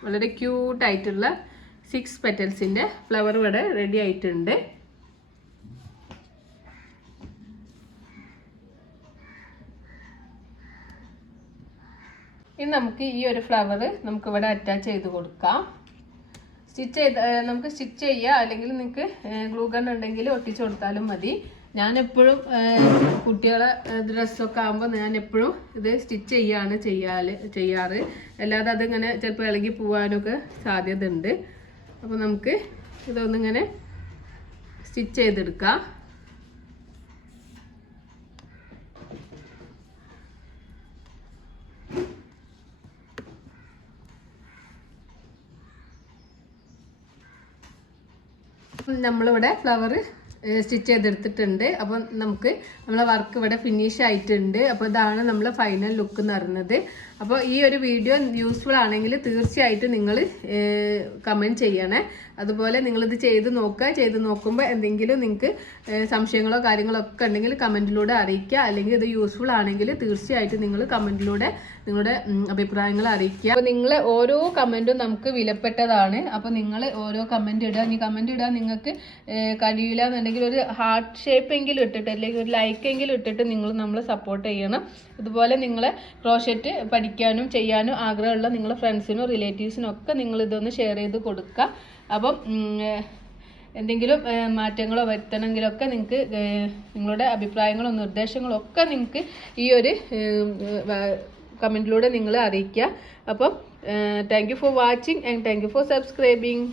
വളരെ ക്യൂട്ടായിട്ടുള്ള 6 പെറ്റൽസിൻ്റെ ഫ്ലവർ ഇവിടെ റെഡി ആയിട്ടുണ്ട്. ഇനി നമുക്ക് ഈ ഒരു ഫ്ലവർ നമുക്കിവിടെ അറ്റാച്ച് ചെയ്ത് കൊടുക്കാം. നമുക്ക് സ്റ്റിച്ച് ചെയ്യാം, അല്ലെങ്കിൽ നിങ്ങൾക്ക് ഗ്ലൂ ഗൺ ഉണ്ടെങ്കിൽ ഒട്ടിച്ചു കൊടുത്താലും മതി. ഞാനെപ്പോഴും കുട്ടികളെ ഡ്രസ്സൊക്കെ ആകുമ്പോൾ ഞാനെപ്പോഴും ഇത് സ്റ്റിച്ച് ചെയ്യാറ്. അല്ലാതെ അതിങ്ങനെ ചിലപ്പോൾ ഇളകി പോകാനൊക്കെ സാധ്യത ഉണ്ട്. അപ്പോൾ നമുക്ക് ഇതൊന്നിങ്ങനെ സ്റ്റിച്ച് ചെയ്തെടുക്കാം. നമ്മളിവിടെ ഫ്ലവർ സ്റ്റിച്ച് ചെയ്തെടുത്തിട്ടുണ്ട്. അപ്പം നമുക്ക് നമ്മളെ വർക്ക് ഇവിടെ ഫിനിഷ് ആയിട്ടുണ്ട്. അപ്പോൾ ഇതാണ് നമ്മളെ ഫൈനൽ ലുക്ക് എന്ന് പറയുന്നത്. അപ്പോൾ ഈ ഒരു വീഡിയോ യൂസ്ഫുൾ ആണെങ്കിൽ തീർച്ചയായിട്ടും നിങ്ങൾ കമൻറ്റ് ചെയ്യണേ. അതുപോലെ നിങ്ങളിത് ചെയ്ത് നോക്കുക. ചെയ്ത് നോക്കുമ്പോൾ എന്തെങ്കിലും നിങ്ങൾക്ക് സംശയങ്ങളോ കാര്യങ്ങളോ ഒക്കെ ഉണ്ടെങ്കിൽ കമൻറ്റിലൂടെ അറിയിക്കുക. അല്ലെങ്കിൽ ഇത് യൂസ്ഫുൾ ആണെങ്കിൽ തീർച്ചയായിട്ടും നിങ്ങൾ കമൻറ്റിലൂടെ നിങ്ങളുടെ അഭിപ്രായങ്ങൾ അറിയിക്കുക. അപ്പോൾ നിങ്ങളെ ഓരോ കമൻറ്റും നമുക്ക് വിലപ്പെട്ടതാണ്. അപ്പോൾ നിങ്ങൾ ഓരോ കമൻറ്റ് ഇടുക. ഇനി കമൻറ്റ് ഇടാൻ നിങ്ങൾക്ക് കഴിയില്ല എന്നുണ്ടെങ്കിൽ ഒരു ഹാർട്ട് ഷേപ്പ് എങ്കിലും ഇട്ടിട്ട്, അല്ലെങ്കിൽ ഒരു ലൈക്ക് എങ്കിലും ഇട്ടിട്ട് നിങ്ങൾ നമ്മളെ സപ്പോർട്ട് ചെയ്യണം. അതുപോലെ നിങ്ങളെ ക്രോഷറ്റ് പഠിക്കാനും ചെയ്യാനും ആഗ്രഹമുള്ള നിങ്ങളുടെ ഫ്രണ്ട്സിനും റിലേറ്റീവ്സിനും ഒക്കെ നിങ്ങൾ ഇതൊന്ന് ഷെയർ ചെയ്ത് കൊടുക്കുക. അപ്പം എന്തെങ്കിലും മാറ്റങ്ങളോ വരുത്തണമെങ്കിലൊക്കെ നിങ്ങൾക്ക് നിങ്ങളുടെ അഭിപ്രായങ്ങളോ നിർദ്ദേശങ്ങളോ ഒക്കെ നിങ്ങൾക്ക് ഈ ഒരു കമൻറ്റിലൂടെ നിങ്ങൾ അറിയിക്കുക. അപ്പം thank you for watching and thank you for subscribing.